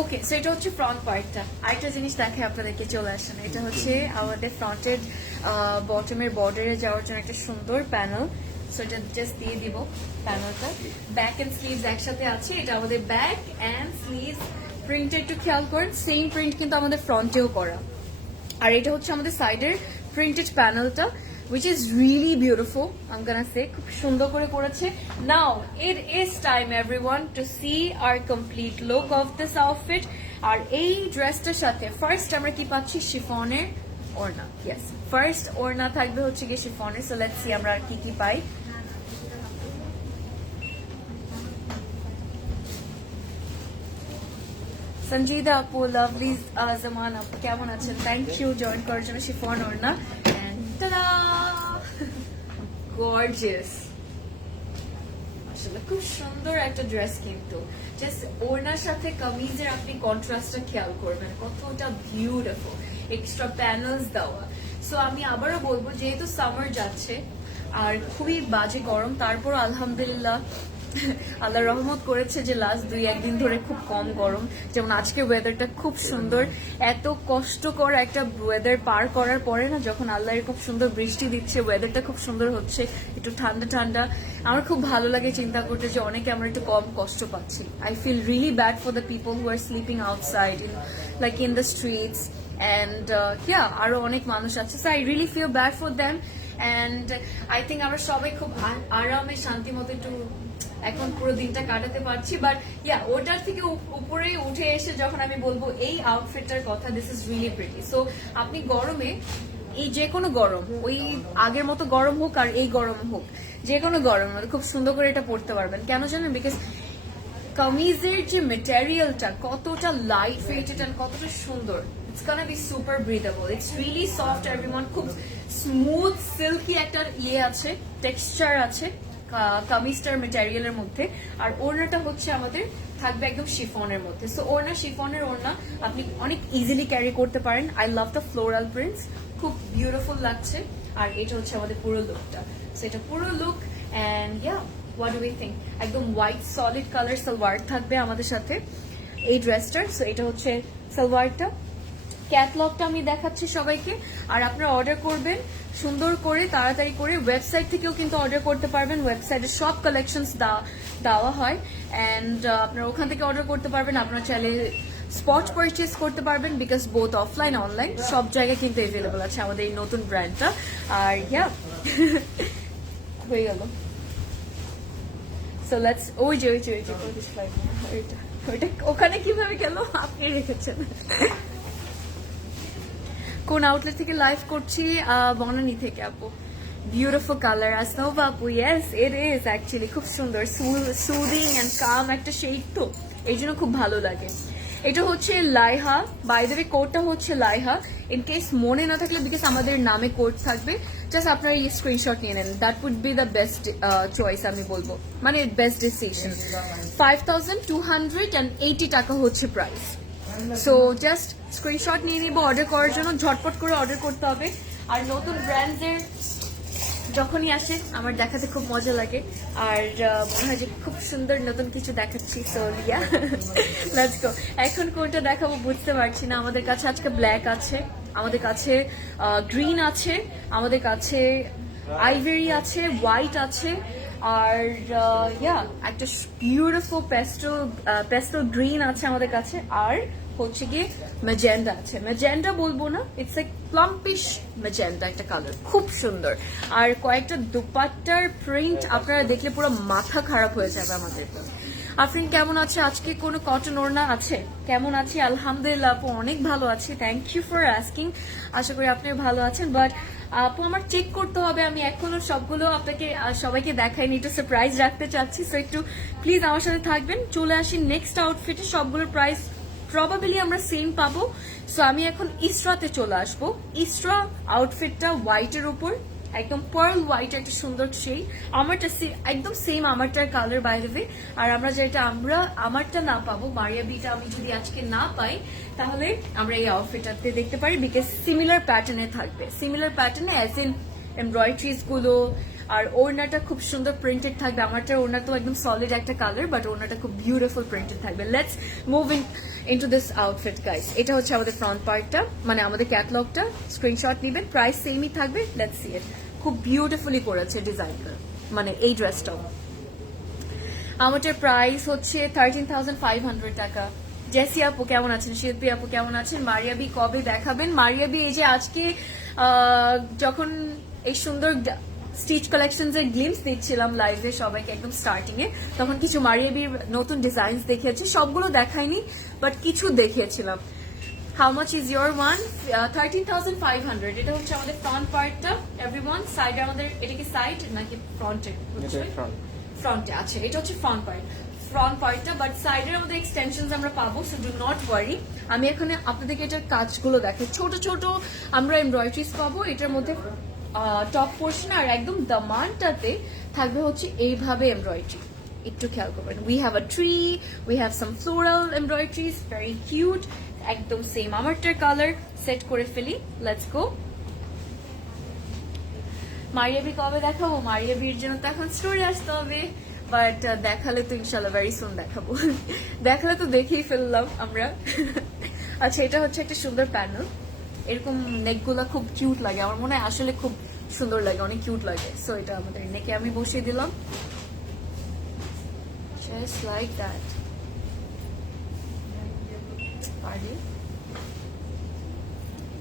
ওকে, সো এটা হচ্ছে ফ্রন্ট পার্টটা। আরেকটা জিনিস দেখে আপনাদেরকে, চলে আসেন, এটা হচ্ছে আমাদের ফ্রন্টের বটমের বর্ডারে যাওয়ার জন্য একটা সুন্দর প্যানেল। সো এটা জাস্ট দিয়ে দিব প্যানেলটা। ব্যাক এন্ড স্লিভস একসাথে আছে, এটা আমাদের ব্যাক এন্ড স্লিভস। প্রিন্টটা একটু খেয়াল করেন, সেম প্রিন্ট কিন্তু আমাদের ফ্রন্টেও করা। আর এটা হচ্ছে আমাদের সাইডের প্রিন্টেড প্যানেলটা, which is really beautiful, I'm gonna say, খুব সুন্দর করে করেছে। Now it is time everyone to see our complete look of this outfit. আর এই ড্রেসটার সাথে ফার্স্ট আমরা কি পাচ্ছি? শিফনের ওড়না। Yes, ফার্স্ট ওড়না থাকবে হচ্ছে গিয়ে শিফনের। সো লেটস সি আমরা আর কি কি পাই। সঞ্জিদা আপু, লাভলি জামান আপু, কেমন আছেন? থ্যাংক ইউ জয়েন করার জন্য। শিফন ওড়না, গর্জিয়াস, আসলে খুব সুন্দর একটা ড্রেস। কিন্তু জাস্ট ওড়নার সাথে কামিজের আপনি কন্ট্রাস্টটা খেয়াল করবেন, কতটা বিউটিফুল, এক্সট্রা প্যানেলস দেওয়া। সো আমি আবারও বলবো, যেহেতু সামার যাচ্ছে আর খুবই বাজে গরম, তারপর আলহামদুলিল্লাহ আল্লাহ রহমত করেছে যে লাস্ট 2-1 দিন ধরে খুব কম গরম। যেমন আজকে ওয়েদারটা খুব সুন্দর। এত কষ্টকর একটা ওয়েদার পার করার পরে না, যখন আল্লাহ এরকম সুন্দর বৃষ্টি দিচ্ছে, ওয়েদারটা খুব সুন্দর হচ্ছে, একটু ঠান্ডা ঠান্ডা, আমার খুব ভালো লাগে চিন্তা করতে যে অনেকে আমরা একটু কম কষ্ট পাচ্ছি। I feel really bad for the people who are sleeping outside like in the streets and আরো অনেক মানুষ আছে। So I really feel bad for them and I think আমরা সবাই খুব আরামে শান্তি মতো একটু এখন পুরো দিনটা কাটাতে পারছি। বাট ওটার থেকে উপরে উঠে এসে যখন আমি বলবো এই আউটফিটটার কথা, this is really pretty. So আপনি গরমে, এই যে কোনো গরম, ওই আগের মতো গরম হোক আর এই গরম হোক, যে কোনো গরম খুব সুন্দর করে এটা পরতে পারবেন। কেন জানেন? বিকজ কামিজের যে মেটেরিয়ালটা কতটা লাইট ওয়েটেড এন্ড কতটা সুন্দর। It's gonna be super breathable. It's really soft everyone. খুব স্মুথ সিল্কি একটা আছে, টেক্সচার আছে কামিজটার মেটেরিয়ালের মধ্যে। আর ওড়নাটা হচ্ছে আমাদের থাকবে একদম শিফনের মধ্যে। সো ওড়না, শিফনের ওড়না আপনি অনেক ইজিলি ক্যারি করতে পারেন। I love the floral prints, খুব বিউটিফুল লাগছে। আর এটা হচ্ছে আমাদের পুরো লুকটা। সো এটা পুরো look and what do we think? একদম হোয়াইট সলিড কালার সালোয়ার থাকবে আমাদের সাথে এই ড্রেসটার। সো এটা হচ্ছে সালোয়ারটা। ক্যাটলগটা আমি দেখাচ্ছি সবাইকে। আর আপনারা অর্ডার করবেন সুন্দর করে, তাড়াতাড়ি করে। ওয়েবসাইট থেকেও কিন্তু অর্ডার করতে পারবেন, ওয়েবসাইটে সব কালেকশনস দেওয়া হয় অ্যান্ড আপনারা ওখান থেকে অর্ডার করতে পারবেন। আপনারা চাইলে স্পট পারচেস করতে পারবেন, বিকজ বোথ অফলাইন অনলাইন সব জায়গায় কিন্তু অ্যাভেলেবল আছে আমাদের এই নতুন ব্র্যান্ডটা। আর হয়ে গেল। সো লেটস, ওই যে ওইটা ওখানে কিভাবে গেল? আপনি রেখেছেন। কোন আউটলেট থেকে লাইভ করছি? বনানী থেকে আপু। বিউটিফুল কালার আসনোভা আপু, ইয়েস ইট ইজ অ্যাকচুয়ালি খুব সুন্দর, সুদিং অ্যান্ড কাম একটা শেড, তো এই জন্য খুব ভালো লাগে। এটা হচ্ছে লাইহা, বাই দ্য ওয়ে কোডটা হচ্ছে লাইহা, ইন কেস মনে না থাকলে বিকজ আমাদের নামে কোড থাকবে, জাস্ট আপনারা এই স্ক্রিনশট নিয়ে নেন, that would be the best choice আমি বলবো, মানে বেস্ট ডিসিশন। 5280 টাকা হচ্ছে প্রাইস। সো জাস্ট স্ক্রিনশট নিয়ে নিব অর্ডার করার জন্য, ঝটপট করে অর্ডার করতে হবে। আর নতুন ব্র্যান্ডের যখনই আসে আমার দেখাতে খুব মজা লাগে, আর মনে হয় যে খুব সুন্দর নতুন কিছু দেখাচ্ছি। সো লিয়া লেটস গো। এখন কোনটা দেখাবো বুঝতে পারছি না। আমাদের কাছে আজকে ব্ল্যাক আছে, আমাদের কাছে গ্রিন আছে, আমাদের কাছে আইভরি আছে, হোয়াইট আছে, আর ইয়া একটা বিউটিফুল পেস্টেল গ্রিন আছে আমাদের কাছে, আর হচ্ছে গিয়ে ম্যাজেন্ডা আছে। ম্যাজেন্ডা বলবো না, ইটস লাইক প্লাম্পিশ ম্যাজেন্ডা একটা কালার, খুব সুন্দর। আর কয়েকটা দুপাট্টার প্রিন্ট আপনারা দেখলে পুরো মাথা খারাপ হয়ে যাবে আমাদের। আফরিন কেমন আছে? আজকে কোনো কটন ওড়না আছে? কেমন আছি? আলহামদুলিল্লাহ আপু, অনেক ভালো আছি, থ্যাংক ইউ ফর আস্কিং। আশা করি আপনি ভালো আছেন, বাট আপু আমার চেক করতে হবে, আমি এখনো সবগুলো আপনাকে সবাইকে দেখাইনি, একটু সারপ্রাইজ রাখতে চাচ্ছি। সো একটু প্লিজ আমার সাথে থাকবেন। চলে আসি নেক্সট আউটফিটে, সবগুলোর প্রাইস প্রবাবলি আমরা সেম পাবো। সো আমি এখন ইসরাতে চলে আসবো। ইসরা আউটফিটটা হোয়াইটের উপর, একদম পার্ল হোয়াইট, একটা সুন্দর শেড, আমারটা একদম সেম আমারটার কালার বাই দ্য ওয়ে। আর আমরা যেটা আমারটা না পাবো, মারিয়া বিটা আমি যদি আজকে না পাই, তাহলে আমরা এই আউটফিটটাতে দেখতে পারি, বিকজ সিমিলার প্যাটার্নে থাকবে, সিমিলার প্যাটার্নে অ্যাজ ইন এমব্রয়ডারিজ গুলো। আর ওড়নাটা খুব সুন্দর প্রিন্টেড থাকবে, আমারটা ওড়না তো একদম সলিড একটা কালার, বাট ওড়নাটা খুব বিউটিফুল প্রিন্টেড থাকবে। Let's move into this outfit guys. এটা হচ্ছে আমাদের ফ্রন্ট পার্টটা, মানে আমাদের ক্যাটলগটা, স্ক্রিনশট নেবেন, প্রাইস সেমই থাকবে। লেটস সি ইট। খুব বিউটিফুলি করেছে ডিজাইনটা, মানে এই ড্রেসটাও। আমাদের প্রাইস হচ্ছে 13,500 টাকা। জেসি আপু কেমন আছেন? শিল্পী আপু কেমন আছেন? মারিয়াবি কবে দেখাবেন? মারিয়াবি এই যে আজকে যখন এই সুন্দর স্টিচ কালেকশনস এর গ্লিমস দিচ্ছিলাম লাইভে সবাইকে একদম স্টার্টিং এ, তখন কিছু মারিয়াবির নতুন ডিজাইনস দেখিয়েছি, সবগুলো দেখাইনি বাট কিছু দেখিয়েছিলাম। How much is your one? 13,500। এটা হচ্ছে আমাদের ফ্রন্ট পার্টটা, এভরিওয়ান। সাইডে আমাদের, এটা কি সাইড নাকি ফ্রন্টে? ফ্রন্টে আছে, এটা হচ্ছে ফ্রন্ট পার্টটা, বাট সাইডের আমাদের এক্সটেনশনস আমরা পাবো, সো ডু নট ওয়ারি। আমি এখানে আপনাদেরকে এটার কাজগুলো দেখাই, ছোট ছোট আমরা এমব্রয়ডারিজ পাবো এটার মধ্যে, টপ পোর্শন, আর একদম দামানটাতে থাকবে হচ্ছে এইভাবে এমব্রয়ডারি। একটু খেয়াল করবেন, we have a tree, we have some floral embroideries, very cute, একদম সেম আমারটার কালার। সেট করে ফেলি, লেটস গো। মারিয়াবি কবে দেখাবো? মারিয়াবির জন্য তো এখন স্টোরি আসতে হবে, বাট দেখালে তো ইনশাল্লাহ ভেরি সুন দেখাবো। দেখালে তো দেখেই ফেললাম আমরা। আচ্ছা, এটা হচ্ছে একটা সুন্দর প্যানেল, এরকম নেকগুলা খুব কিউট লাগে, আমার মনে হয় আসলে খুব সুন্দর লাগে, অনেক কিউট লাগে। সো এটা আমাদের নেকে আমি বসিয়ে দিলাম, just like that.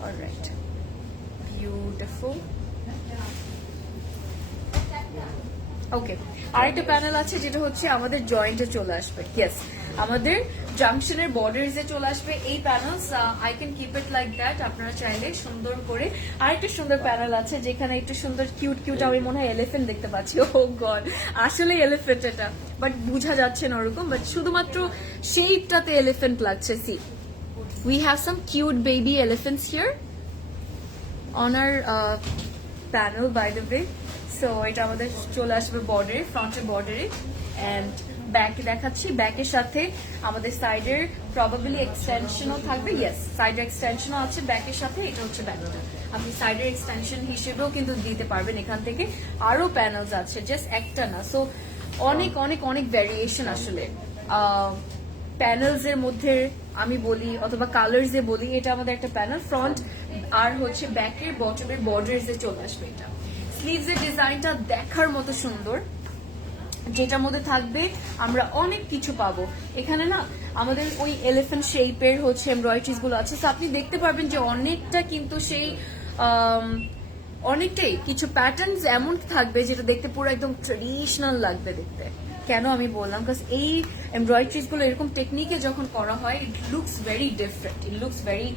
Alright, beautiful. Okay, আরেকটা প্যানেল আছে যেটা হচ্ছে আমাদের জয়েন্টে চলে আসবে। ইয়েস, আমাদের জাংশনের বর্ডার্সে চলে আসবে এই panels. I can keep it like that, আপনারা চাইলে সুন্দর করে। আরেকটা সুন্দর প্যানেল আছে যেখানে একটু সুন্দর কিউট আমি মনে হয় এলিফেন্ট দেখতে পাচ্ছি। ও গড, আসলে এলিফেন্ট এটা, বাট বোঝা যাচ্ছে না ওরকম, বাট শুধুমাত্র শেপটাতে এলিফেন্ট লাগছে। See, we have some cute baby elephants here on our panel by the way. So এটা আমাদের চলে আসবে বর্ডারে, ফ্রন্টের বর্ডারে, অ্যান্ড ব্যাকে দেখাচ্ছি। ব্যাকের সাথে আমাদের সাইডের প্রবাবলি এক্সটেনশনও থাকবে। ইয়েস, সাইডের এক্সটেনশনও আছে ব্যাকের সাথে। এটা হচ্ছে ব্যাকটা, আপনি সাইডের এক্সটেনশন হিসেবেও কিন্তু দিতে পারবেন। এখান থেকে আরো প্যানেলস আছে, জাস্ট একটা না। সো অনেক অনেক অনেক ভ্যারিয়েশন আসলে প্যানেলস এর মধ্যে আমি বলি, অথবা কালার্স এ বলি। এটা আমাদের একটা প্যানেল, ফ্রন্ট আর হচ্ছে ব্যাকের বটমের বর্ডার্স এ চলে আসবে। এটা স্লিভস এর ডিজাইনটা দেখার মতো সুন্দর, যেটার মধ্যে থাকবে আমরা অনেক কিছু পাবো। এখানে না আমাদের ওই এলিফ্যান্ট শেপের হচ্ছে এমব্রয়ডারিজ গুলো আছে, তো আপনি দেখতে পারবেন যে অনেকটা কিন্তু সেই অনেকটাই কিছু প্যাটার্নস এমন থাকবে যেটা দেখতে পুরো একদম ট্রেডিশনাল লাগবে দেখতে। কেন আমি বললাম, বিকজ এই এমব্রয়ডারিজ গুলো এরকম টেকনিকে যখন করা হয়, ইট looks very different, it looks very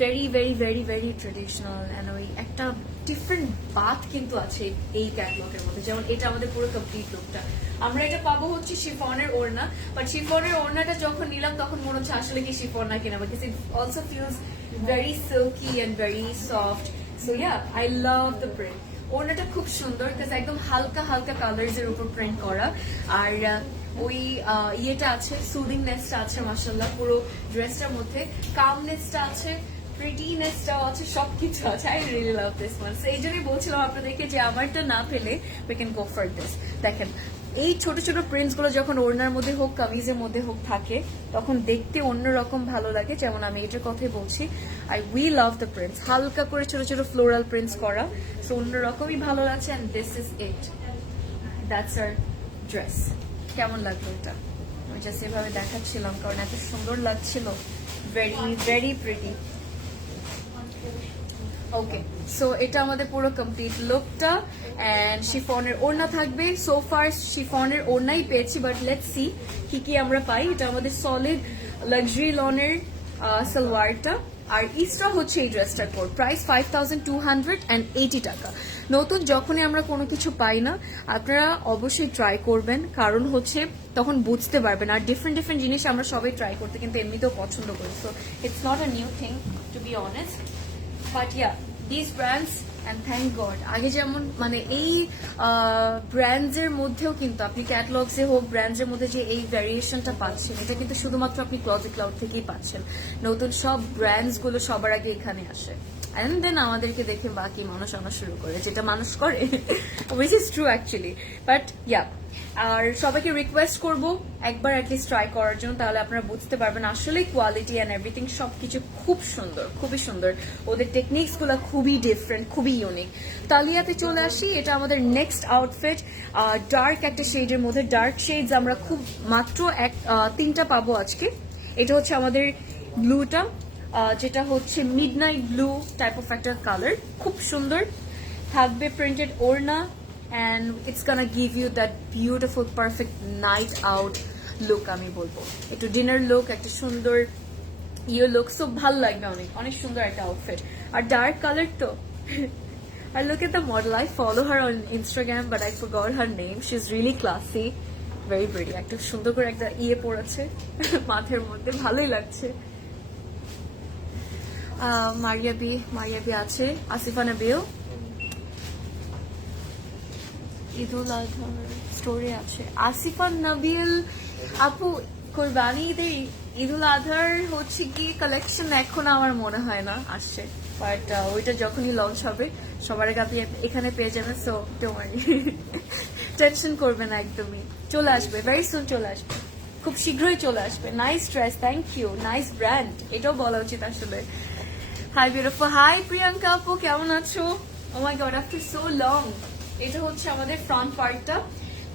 very very very very traditional and ওই একটা ডিফারেন্ট বাত কিন্তু আছে এই ক্যাটলগের মধ্যে। যেমন এটা আমাদের পুরো কমপ্লিট লুকটা, আমরা এটা পাবো হচ্ছে শিফনের ওড়না, বাট শিফনের ওড়নাটা যখন নিলাম তখন মনে হচ্ছে আসলে কি শিফন না কিনা, because it also feels very silky and very soft. So yeah, I love the print. ওড়নাটা খুব সুন্দর, বিকজ একদম হালকা হালকা কালার্স এর উপর প্রিন্ট করা, আর ওই ইয়েটা আছে, সুদিংনেসটা আছে মাশাআল্লাহ পুরো ড্রেসটার মধ্যে, কামনেসটা আছে, প্রিটিনেসটাও আছে, সবকিছু আছে। I really love this one. So এই জন্যই বলছিলাম আপনাদেরকে যে আমারটা না পেলে we can go for this. দেখেন এই ছোট ছোট প্রিন্টস গুলো যখন ওড়নার মধ্যে হোক কামিজের মধ্যে হোক থাকে তখন দেখতে অন্যরকম ভালো লাগে। যেমন আমি এটার কথাই বলছি, I we love the prints, হালকা করে ছোট ছোট ফ্লোরাল প্রিন্টস করা, সো অন্যরকমই ভালো লাগছে। And this is it, that's our dress. কেমন লাগলো এটা? আমি জাস্ট এভাবে দেখাচ্ছিলাম কারণ এত সুন্দর লাগছিল, ভেরি ভেরি প্রিটি। ওকে, সো এটা আমাদের পুরো কমপ্লিট লুকটা, এন্ড শিফনের ওড়না থাকবে। সো ফার শিফনের ওড়নাই পেয়েছি, বাট লেটস সি কি কি আমরা পাই। এটা আমাদের সলিড লাক্সারি লনের সালোয়ারটা, আর ইস্টা হচ্ছে এই ড্রেসটার কোড। প্রাইস 5280 টাকা। নতুন যখনই আমরা কোনো কিছু পাই না আপনারা অবশ্যই ট্রাই করবেন, কারণ হচ্ছে তখন বুঝতে পারবেন। আর ডিফারেন্ট ডিফারেন্ট জিনিস আমরা সবাই ট্রাই করতে কিন্তু এমনিতেও পছন্দ করি, so it's not a new thing to be honest. But yeah, this brands and thank god, আগে যেমন মানে এই ব্র্যান্ডসের মধ্যেও কিন্তু আপনি ক্যাটলগসে হোক ব্র্যান্ডসের মধ্যে যে এই ভ্যারিয়েশনটা পাচ্ছেন, এটা কিন্তু শুধুমাত্র আপনি ক্লজেট ক্লাউড থেকেই পাচ্ছেন। নতুন সব ব্র্যান্ডসগুলো সবার আগে এখানে আসে, অ্যান্ড দেন আমাদেরকে দেখে বাকি মানুষ আনা শুরু করে, যেটা মানুষ করে, which is true actually. But yeah, আর সবাইকে রিকোয়েস্ট করবো একবার অ্যাটলিস্ট ট্রাই করার জন্য, তাহলে আপনারা বুঝতে পারবেন আসলে কোয়ালিটি অ্যান্ড এভরিথিং সবকিছু খুব সুন্দর, খুবই সুন্দর। ওদের টেকনিক্স গুলো খুবই ডিফারেন্ট, খুবই ইউনিক। তালিয়াতে চলে আসি, এটা আমাদের নেক্সট আউটফিট, ডার্ক একটা শেডের মধ্যে। ডার্ক শেডস আমরা খুব মাত্র তিনটা পাবো আজকে। এটা হচ্ছে আমাদের ব্লুটা, যেটা হচ্ছে মিডনাইট ব্লু টাইপ অফ একটা কালার, খুব সুন্দর। থাকবে প্রিন্টেড ওড়না, and it's gonna give you that beautiful perfect night out look। আমি বলবো একটু ডিনার লুক, একটা সুন্দর ইয়ে লুক, সো ভালো লাগবে, অনেক অনেক সুন্দর একটা আউটফিট। আর ডার্ক কালার তো আর look at the model, I follow her on Instagram but I forgot her name, she's really classy, very pretty। একটা সুন্দর করে একটা ইয়ে পড়েছে মাথার মধ্যে, ভালোই লাগছে। মারিয়া বি আছে, আসিফা নাবিল, ঈদুল আজহার স্টোরি আছে, আসিফা নাবিল আপু। কোরবানি ঈদের ঈদুল আজহার হচ্ছে কি কালেকশন এখন আমার মনে হয় না আসছে, বাট ওইটা যখনই লঞ্চ হবে সবার আগে আপনি এখানে পেয়ে যাবেন। সো ডোন্ট টেনশন করবেন না, একদমই চলে আসবে, ভেরি সুন চলে আসবে, খুব শীঘ্রই চলে আসবে। Nice dress, thank you, nice brand, এটাও বলা উচিত আসলে। হাই বিউটিফুল, হাই প্রিয়াঙ্কা আপু, কেমন আছো? ও মাই গড, আফটার সো লং। এটা হচ্ছে আমাদের ফ্রন্ট পার্টটা,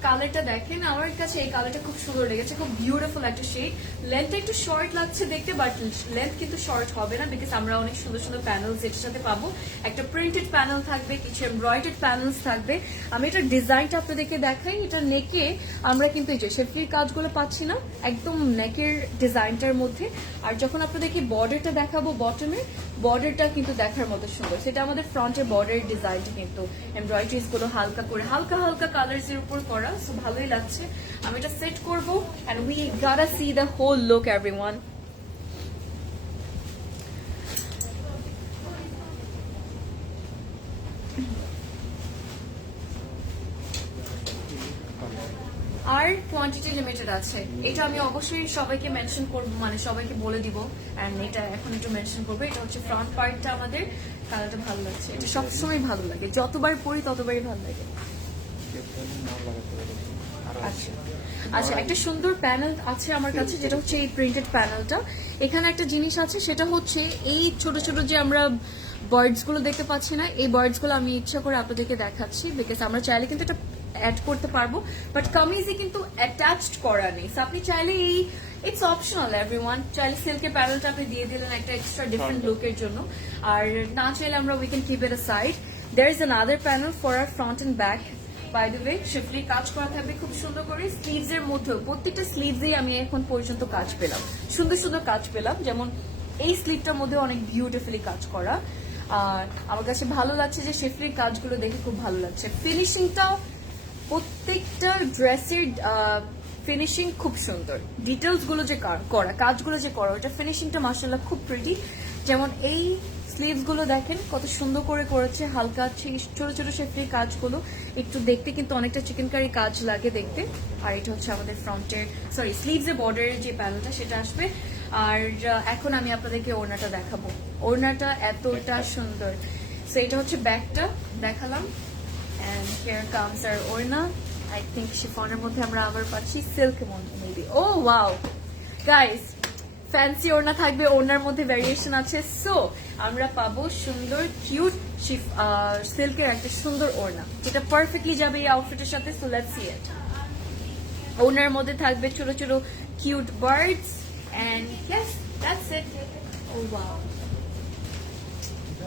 কালারটা দেখেন, আমার কাছে এই কালারটা খুব সুন্দর লেগেছে, খুব বিউটিফুল একটা শেড। লেন্থটা একটু শর্ট লাগছে দেখতে, বাট লেন্থ কিন্তু শর্ট হবে না, বিকজ আমরা অনেক সুন্দর সুন্দর প্যানেলস এটার সাথে পাবো। একটা প্রিন্টেড প্যানেল থাকবে, কিছু এমব্রয়ডার্ড প্যানেলস থাকবে। আমি এটার ডিজাইনটা আপনাদেরকে দেখাই। এটা নেকে আমরা কিন্তু এই যে শেফলির কাজগুলো পাচ্ছি না, একদম নেকের ডিজাইনটার মধ্যে। আর যখন আপনাদেরকে বর্ডারটা দেখাবো, বটমের বর্ডারটা কিন্তু দেখার মতো সুন্দর। সেটা আমাদের ফ্রন্টের বর্ডারের ডিজাইনটা কিন্তু এমব্রয়ডারিজ গুলো হালকা করে হালকা হালকা কালার্স এর উপর করা, সো ভালোই লাগছে। আমি এটা সেট করবো, and we gotta see the whole look everyone. আর কোয়ান্টিটি লিমিটেড আছে, এটা আমি অবশ্যই সবাইকে মেনশন করবো, মানে সবাইকে বলে দিব। এন্ড এটা এখন একটু মেনশন করবো, এটা হচ্ছে ফ্রন্ট পার্টটা আমাদের। কালারটা ভালো লাগছে, এটা সবসময় ভালো লাগে, যতবার পরি ততবারই ভালো লাগে। আচ্ছা আচ্ছা, একটা সুন্দর প্যানেল আছে আমার কাছে, যেটা হচ্ছে এই প্রিন্টেড প্যানেলটা। এখানে একটা জিনিস আছে, সেটা হচ্ছে এই ছোট ছোট যে আমরা বার্ডস গুলো দেখতে পাচ্ছি না, এই বার্ডস গুলো আমি ইচ্ছা করে আপনাদেরকে দেখাচ্ছি, বিকজ আমরা চাইলে কিন্তু এটা অ্যাড করতে পারবো, বাট কামিজে কিন্তু অ্যাটাচড করা নেই। সো আপনি চাইলে এই ইটস অপশনাল এভরিওয়ান, চাইলে সিল্কের প্যানেলটা আপনি দিয়ে দিলেন একটা এক্সট্রা ডিফারেন্ট লুকের জন্য, আর না চাইলে আমরা we can keep it aside. There is another panel for our front and back. By the way, শিফলি কাজ করা থাকবে খুব সুন্দর করে। স্লিভস এর মধ্যেও প্রত্যেকটা স্লিভসেই আমি এখন পর্যন্ত কাজ পেলাম, সুন্দর সুন্দর কাজ পেলাম। যেমন এই স্লিভটার মধ্যে অনেক বিউটিফুলি কাজ করা। আর আমার কাছে ভালো লাগছে যে শেফলির কাজগুলো দেখে খুব ভালো লাগছে। ফিনিশিংটাও প্রত্যেকটা ড্রেসের ফিনিশিং খুব সুন্দর, ডিটেলস গুলো যে করা, কাজগুলো যে করা, ওটা ফিনিশিংটা মাশাআল্লাহ খুব প্রিটি। যেমন এই স্লিভস গুলো দেখেন কত সুন্দর করে করেছে, হালকা ছোট ছোট শেফলির কাজগুলো একটু দেখতে কিন্তু অনেকটা চিকেন কারি কাজ লাগে দেখতে। আর এটা হচ্ছে আমাদের ফ্রন্টের স্লিভস এর বর্ডারের যে প্যানেলটা সেটা আসবে। আর এখন আমি আপনাদেরকে ওড়নাটা দেখাবো। ওড়নাটা এতটা সুন্দর। সো এটা হচ্ছে ব্যাকটা দেখালাম, and here comes our ওড়না। I think শিফনের মধ্যে আমরা আবার পাচ্ছি সিল্কের মধ্যে মেবি। ও ওয়াও গাইস, ফ্যান্সি ওড়না থাকবে, ওড়নার মধ্যে ভ্যারিয়েশন আছে। সো আমরা পাবো সুন্দর কিউট সিল্কের একটা সুন্দর ওড়না যেটা পারফেক্টলি যাবে এই আউটফিটের সাথে। সো লেটস সি ইট। ওড়নার মধ্যে থাকবে ছোট ছোট cute birds, and yes, that's it. Oh wow,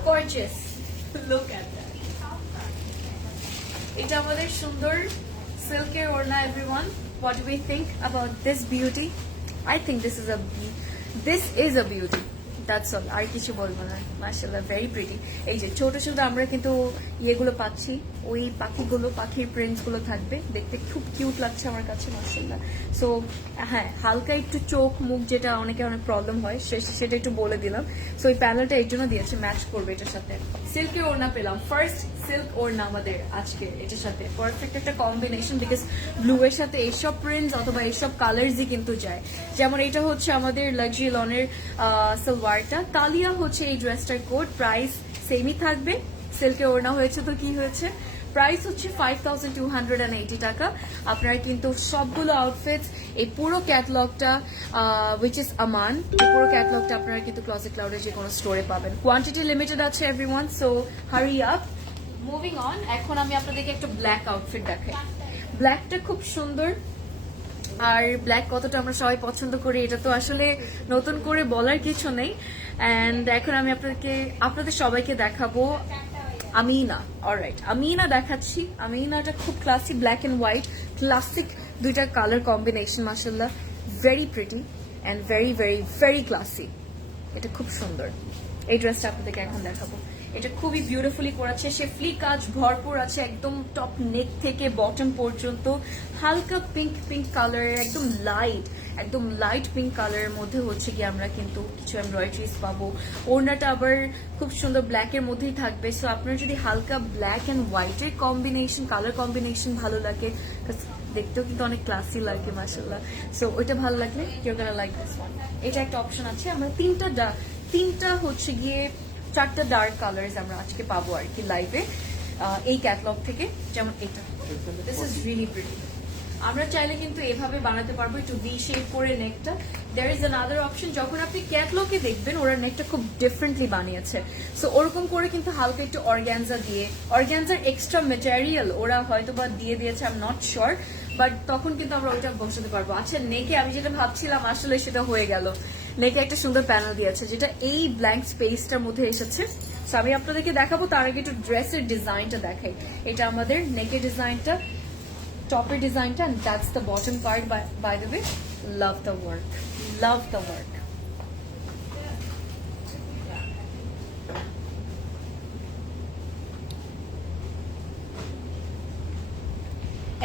gorgeous. Look at that. এটা আমাদের সুন্দর সিল্কের ওড়না everyone. What do we think about this beauty? I think this is a beauty. That's all. আর কিছু বলবো না। মাশাআল্লাহ ভেরি প্রিটি। এই যে ছোট ছোট আমরা কিন্তু ইয়েগুলো পাচ্ছি, ওই পাখির প্রিন্টস গুলো থাকবে, দেখতে খুব কিউট লাগছে আমার কাছে মাশাআল্লাহ। সো হ্যাঁ, হালকা একটু চোখ মুখ যেটা অনেক প্রবলেম হয় সেটা একটু বলে দিলাম। সো এই প্যানেলটা এর জন্য দিয়েছে, ম্যাচ করবে এটার সাথে। সিল্কের ওড়না পেলাম, ফার্স্ট সিল্ক ওড়না আমাদের আজকে এটার সাথে পারফেক্ট একটা কম্বিনেশন, বিকজ ব্লু এর সাথে এইসব প্রিন্টস অথবা এইসব কালার্সই কিন্তু যায়। যেমন এটা হচ্ছে আমাদের লাক্সারি লনের সালোয়ারটা, তালিয়া হচ্ছে এই ড্রেসটার কোড, প্রাইস সেমই থাকবে। সিল্কের ওড়না হয়েছে তো কি হয়েছে, প্রাইস হচ্ছে 5280 টাকা। আপনারা কিন্তু সবগুলো আউটফিটস, এই পুরো ক্যাটালগটা উইচ ইজ আমান, এই পুরো ক্যাটালগটা আপনারা কিন্তু ক্লজেট ক্লাউডের যে কোনো স্টোরে পাবেন। কোয়ান্টিটি লিমিটেড আছে everyone, so hurry up. Moving on, এখন আমি আপনাদেরকে একটা ব্ল্যাক আউটফিট দেখাই। ব্ল্যাকটা খুব সুন্দর, আর ব্ল্যাক কতটা আমরা সবাই পছন্দ করি এটা তো আসলে নতুন করে বলার কিছু নেই। অ্যান্ড এখন আমি আপনাদের সবাইকে দেখাবো আমিনা। অলরাইট, আমিনা দেখাচ্ছি। আমিনাটা খুব classy, black and white, classic দুইটা কালার কম্বিনেশন, মাশাআল্লাহ very pretty and very very very classy. এটা খুব সুন্দর। এই ড্রেসটা আপনাদেরকে এখন দেখাবো। এটা খুবই বিউটিফুলি করেছে, শেফলি কাজ ভরপুর আছে একদম টপ নেক থেকে বটম পর্যন্ত। হালকা পিঙ্ক কালারের, একদম লাইট পিঙ্ক কালারের মধ্যে হচ্ছে কি আমরা কিন্তু কিছু এমব্রয়ডারিজ পাবো। ওড়নাটা আবার খুব সুন্দর ব্ল্যাকের মধ্যেই থাকবে। সো আপনার যদি হালকা ব্ল্যাক অ্যান্ড হোয়াইটের কম্বিনেশন, কালার কম্বিনেশন ভালো লাগে, দেখতেও কিন্তু অনেক ক্লাসি লাগে মাশাআল্লাহ। সো ওইটা ভালো লাগলে you gonna like this one. এটা একটা অপশন আছে। আমরা তিনটা হচ্ছে গিয়ে 4টা ডার্ক কালার্স আমরা আজকে পাবো আর কি লাইভে এই ক্যাটালগ থেকে। যেমন এটা, দিস ইজ রিয়েলি প্রিটি। আমরা চাইলে কিন্তু এভাবে বানাতে পারবো, একটু ভি শেপ করে নেকটা। দেয়ার ইজ অ্যানাদার অপশন, যখন আপনি ক্যাটালগে দেখবেন ওরা নেকটা খুব ডিফারেন্টলি বানিয়েছে। সো ওরকম করে কিন্তু হালকা একটু অর্গ্যানজা দিয়ে, অর্গ্যানজার এক্সট্রা ম্যাটেরিয়াল ওরা হয়তো বা দিয়ে দিয়েছে, I am not sure, but তখন কিন্তু আমরা ওইটা বসাতে পারবো। আচ্ছা, নেকে আমি যেটা ভাবছিলাম আসলে সেটা হয়ে গেল। নেকে একটা সুন্দর প্যানেল দিয়েছে যেটা এই ব্ল্যাঙ্ক স্পেসটার মধ্যে এসেছে। সো আমি আপনাদেরকে দেখাবো, তার আগে একটু ড্রেসের ডিজাইনটা দেখাই। এটা আমাদের নেকের ডিজাইনটা, টপের ডিজাইনটা, and that's the bottom part by the way. Love the work.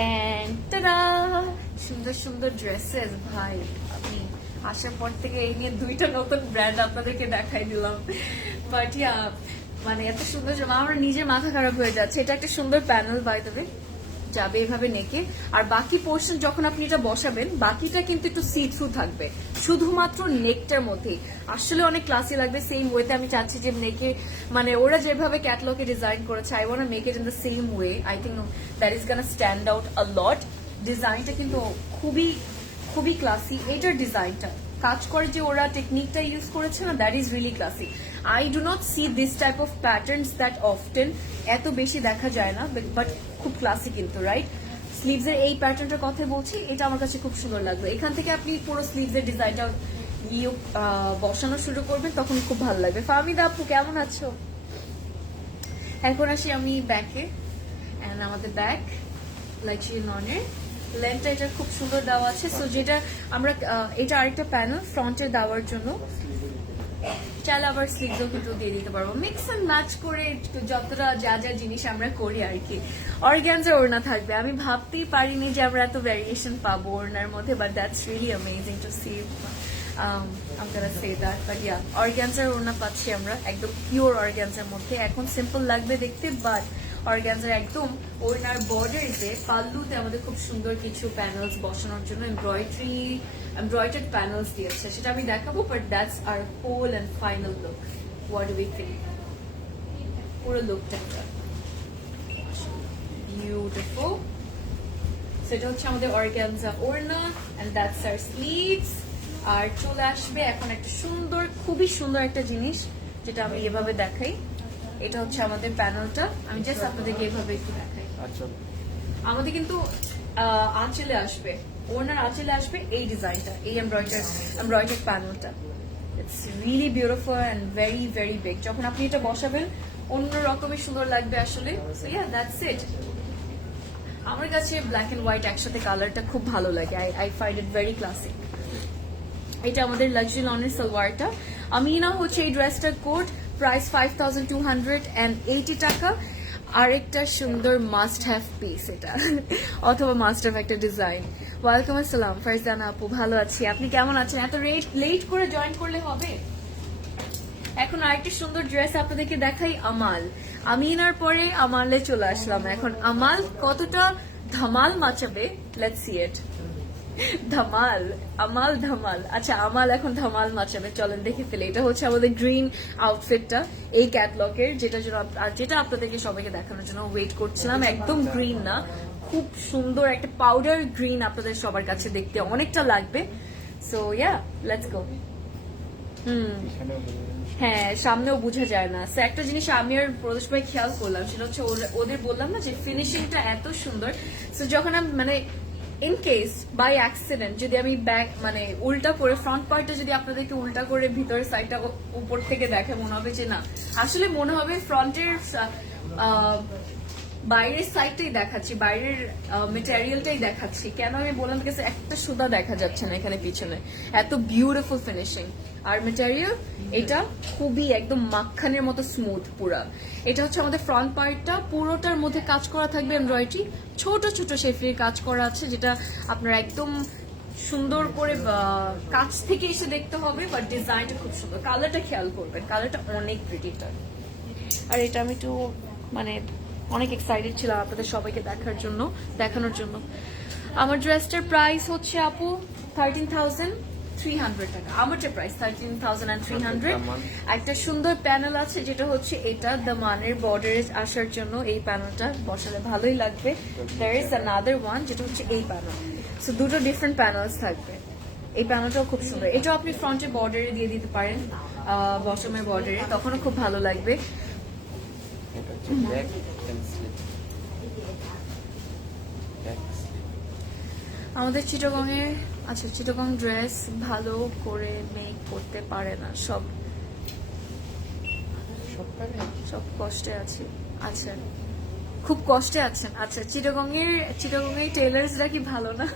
And ta-da! সুন্দর ড্রেসেস ভাই। আমি আসার পর থেকে এই নিয়ে 2টা নতুন ব্র্যান্ড আপনাদেরকে দেখাই দিলাম। বাট মানে এত সুন্দর, আমার নিজের মাথা খারাপ হয়ে যাচ্ছে। এটা একটা সুন্দর প্যানেল বাই দ্য ওয়ে, যাবে এভাবে নেকে। আর বাকি পোর্শন যখন আপনি এটা বসাবেন, বাকিটা কিন্তু একটু সি থ্রু থাকবে, শুধুমাত্র নেকটার মধ্যেই। আসলে অনেক ক্লাসি লাগবে। সেম ওয়েতে আমি চাচ্ছি যে নেকে, মানে ওরা যেভাবে ক্যাটালগে ডিজাইন করেছে, I want to make it in the same way. I think that is gonna stand out a lot. ডিজাইনটা কিন্তু খুবই ক্লাসি। এটার ডিজাইনটা কাজ করে যে ওরা টেকনিকটা ইউজ করেছে না, that is really classy. I do not C this type of patterns that often, এত বেশি দেখা যায় না, বাট খুব ক্লাসি কিন্তু, রাইট? স্লিভস এর এই প্যাটার্নটার কথা বলছি, এটা আমার কাছে খুব সুন্দর লাগবে। এখান থেকে আপনি পুরো স্লিভস এর ডিজাইনটা বসানো শুরু করবেন, তখন খুব ভালো লাগবে। ফাহমিদা আপু কেমন আছো? এখন আসি আমি ব্যাকে। এন্ড আমাদের ব্যাক লাক্সারি লনের লেন্থটা এটা খুব সুন্দর দেওয়া আছে। সো যেটা আমরা, এটা আরেকটা প্যানেল ফ্রন্টে দেওয়ার জন্য। চাইলে আবার স্লিভসও কিন্তু দিয়ে দিতে পারবো, মিক্স অ্যান্ড ম্যাচ করে যতটা যা যা জিনিস আমরা করি আর কি। অর্গানজার ওড়না থাকবে, আমি ভাবতেই পারিনি যে আমরা এত ভ্যারিয়েশন পাবো ওড়নার মধ্যে, but that's really amazing to see. I'm gonna say that, but yeah, অর্গানজার ওড়না পাচ্ছি আমরা একদম পিওর অর্গানজার মধ্যে। এখন সিম্পল লাগবে দেখতে, বাট অর্গানজার একদম ওড়নার বর্ডারিতে পাল্লুতে আমাদের খুব সুন্দর কিছু প্যানেলস বসানোর জন্য এমব্রয়ডার্ড প্যানেলস দিয়েছে, সেটা আমি দেখাবো, but that's our whole and final look. What do we think? পুরো লুকটা বিউটিফুল। সেটা হচ্ছে আমাদের অর্গানজা ওড়না, এন্ড দ্যাটস আর স্লিভস। আর চলে আসবে এখন একটা সুন্দর, খুবই সুন্দর একটা জিনিস যেটা আমি এভাবে দেখাই। এটা হচ্ছে আমাদের প্যানেলটা, আমি জাস্ট আপনাদেরকে এভাবে একটু দেখাই। আমাদের কিন্তু আঁচলে আসবে, ওড়নার আঁচলে আসবে এই ডিজাইনটা, এই এমব্রয়ডার্ড প্যানেলটা। It's really beautiful and very very big. যখন আপনি এটা বসাবেন অন্য রকমের সুন্দর লাগবে আসলে। So yeah, that's it. আমার কাছে ব্ল্যাক এন্ড হোয়াইট একসাথে কালারটা খুব ভালো লাগে, I find it very classic. এটা আমাদের লাক্সারি লনের সালোয়ারটা। আমিনা হচ্ছে এই ড্রেসটার কোড, প্রাইস 5280 টাকা। আরেকটা সুন্দর মাস্ট হ্যাভ পিস এটা, অথবা মাস্ট হ্যাভ একটা ডিজাইন। ওয়ালাইকুম আসসালাম ফারজানা আপু, ভালো আছি, আপনি কেমন আছেন? এত লেট করে জয়েন করলে হবে? এখন আরেকটা সুন্দর ড্রেস আপনাদেরকে দেখাই, আমাল। আমিনার পরে আমালে চলে আসলাম। এখন আমাল কতটা ধামাল মাচাবে, লেটস সি ইট। ধামাল, আমাল ধামাল। আচ্ছা, আমাল এখন ধামাল মাচাবে, চলেন দেখে ফেলে। এটা হচ্ছে আমাদের গ্রিন আউটফিটটা এই ক্যাটলগের, যেটা আপনাদেরকে সবাইকে দেখানোর জন্য ওয়েট করছিলাম। একদম গ্রিন না, খুব সুন্দর একটা পাউডার গ্রিন, আপনাদের সবার কাছে দেখতে অনেকটা লাগবে। So yeah, let's go. হ্যাঁ, সামনেও বোঝা যায় না। সো একটা জিনিস আমি আর প্রদেশ ভাই খেয়াল করলাম, সেটা হচ্ছে ওদের বললাম না যে ফিনিশিংটা এত সুন্দর। সো যখন আমি মানে ইন কেস বাই অ্যাক্সিডেন্ট যদি আমি ব্যাক মানে উল্টা করে ফ্রন্ট পার্টটা যদি আপনাদেরকে উল্টা করে ভিতরের সাইডটা উপর থেকে দেখে মনে হবে যে না, আসলে মনে হবে ফ্রন্টের বাইরের সাইডটাই দেখাচ্ছি, বাইরের মেটেরিয়ালটাই দেখাচ্ছি। কেন আমি বললাম কাছে একটা সুতা দেখা যাচ্ছে না এখানে পিছনে, এত বিউটিফুল ফিনিশিং। আর মেটেরিয়াল এটা খুবই একদম মাখানের মতো স্মুথ পুরা। এটা হচ্ছে আমাদের ফ্রন্ট পার্টটা, পুরোটার মধ্যে কাজ করা থাকবে এমব্রয়ডারি, ছোট ছোট শেফের কাজ করা আছে, যেটা আপনারা একদম সুন্দর করে কাছ থেকে এসে দেখতে হবে, বাট ডিজাইনটা খুব সুন্দর। কালারটা খেয়াল করবেন, কালারটা অনেক প্রিটিটা। আর এটা আমি একটু মানে অনেক এক্সাইটেড ছিলাম আপনাদের সবাইকে দেখানোর জন্য। আমার ড্রেসটার প্রাইস হচ্ছে আপু 13,300 টাকা। আমারটার প্রাইস 13,300। একটা সুন্দর প্যানেল আছে, যেটা হচ্ছে এটা দ্য মানের বর্ডারে আসার জন্য এই প্যানেলটা বসালে ভালোই লাগবে। দেয়ার ইজ অ্যানাদার ওয়ান, যেটা হচ্ছে এই প্যানেল। সো দুটো ডিফারেন্ট প্যানেলস থাকবে। এই প্যানেলটাও খুব সুন্দর, এটাও আপনি ফ্রন্টে বর্ডারে দিয়ে দিতে পারেন, বটমের বর্ডারে, তখনও খুব ভালো লাগবে। আমাদের চিটাগংয়ের, আচ্ছা চিটাগং ড্রেস ভালো করে মেক করতে পারে না, সব কষ্টে আছে। আচ্ছা, খুব কষ্টে আছেন। আচ্ছা, চিটাগংয়ের টেলার্সরা কি ভালো না?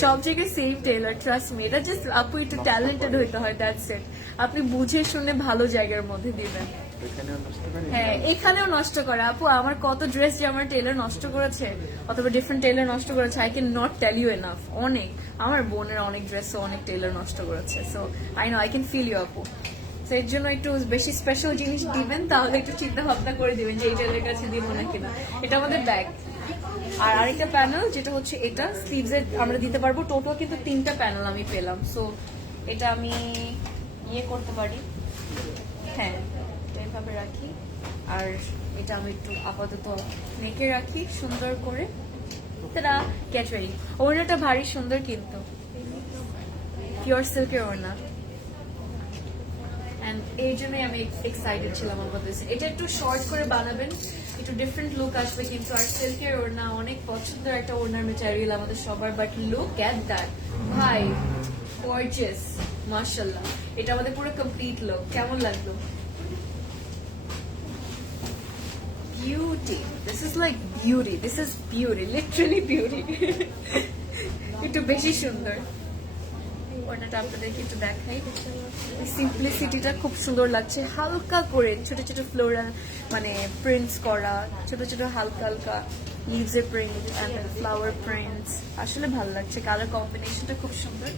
সব জায়গায় সেম টেলার, ট্রাস্ট মি। এটা জাস্ট আপু একটু ট্যালেন্টেড হইতে হয়, দ্যাটস ইট। আপনি বুঝে শুনে ভালো জায়গার মধ্যে দিবেন। হ্যাঁ, এখানেও নষ্ট করে আপু। আমার কত ড্রেস যে আমার টেলার নষ্ট করেছে, অথবা ডিফারেন্ট টেলার নষ্ট করেছে, I can not tell you enough. অনেক, আমার বোনের অনেক ড্রেসও অনেক টেলার নষ্ট করেছে। So I know, I can feel you আপু। তো এর জন্য একটু বেশি স্পেশাল জিনিস দিবেন, তাহলে একটু চিন্তা ভাবনা করে দিবেন যে এই টেলারের কাছে দিব না কিনা। এটা আমাদের ব্যাগ। আর আরেকটা প্যানেল, যেটা হচ্ছে এটা স্লিভসে আমরা দিতে পারবো। টোটাল কিন্তু 3টা প্যানেল আমি পেলাম। সো এটা আমি ইয়ে করতে পারি, হ্যাঁ এইভাবে রাখি। আর এটা আমি একটু আপাতত নেকে রাখি সুন্দর করে। তারা ক্যাচ রেডি। ওড়নাটা ভারী সুন্দর, কিন্তু পিওর সিল্কের ওড়না, এন্ড এই জন্যই আমি এক্সাইটেড ছিলাম আমার কথা। এটা একটু শর্ট করে বানাবেন, একটু ডিফারেন্ট লুক আসবে, কিন্তু আর সিল্কের ওড়না অনেক পছন্দের একটা ওড়নার ম্যাটেরিয়াল আমাদের সবার। বাট লুক এট দ্যাট ভাই, গর্জিয়াস, মাশাআল্লাহ। এটা আমাদের পুরো কমপ্লিট লুক। কেমন লাগলো? Beauty. This is like beauty. This is beauty. Literally beauty. একটু বেশি সুন্দর। ওড়নাটা আপনাদেরকে একটু দেখাই। সিম্পলিসিটিটা খুব সুন্দর লাগছে, হালকা করে ছোট ছোট ফ্লোরাল মানে প্রিন্টস করা, ছোট ছোট হালকা হালকা লিভসের প্রিন্ট অ্যান্ড ফ্লাওয়ার প্রিন্টস, আসলে ভালো লাগছে। কালার কম্বিনেশনটা খুব সুন্দর,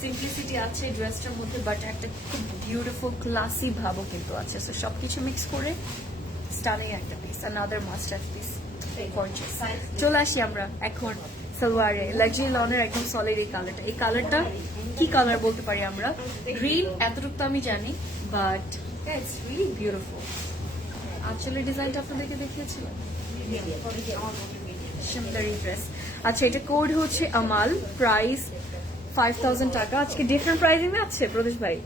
সিম্পলিসিটি আছে ড্রেসটার মধ্যে, বাট একটা খুব বিউটিফুল ক্লাসি ভাবও কিন্তু আছে। সো সবকিছু মিক্স করে স্টানিং একটা piece, another master piece, gorgeous. চলে আসি আমরা এখন সালোয়ারে। লাক্সারি লনের একদম সলিড এই কালারটা। এই কালারটা কি কালার বলতে পারি আমরা? গ্রিন, এতটুকু তো আমি জানি, বাট ইটস রিয়েলি বিউটিফুল। আঁচলের ডিজাইনটা আপনাদেরকে দেখিয়েছিলাম, সুন্দরী ড্রেস। আচ্ছা, এটা কোড হচ্ছে আমাল, প্রাইস 5000 টাকা। আজকে ডিফারেন্ট প্রাইসিং আছে প্রদেশ ভাই।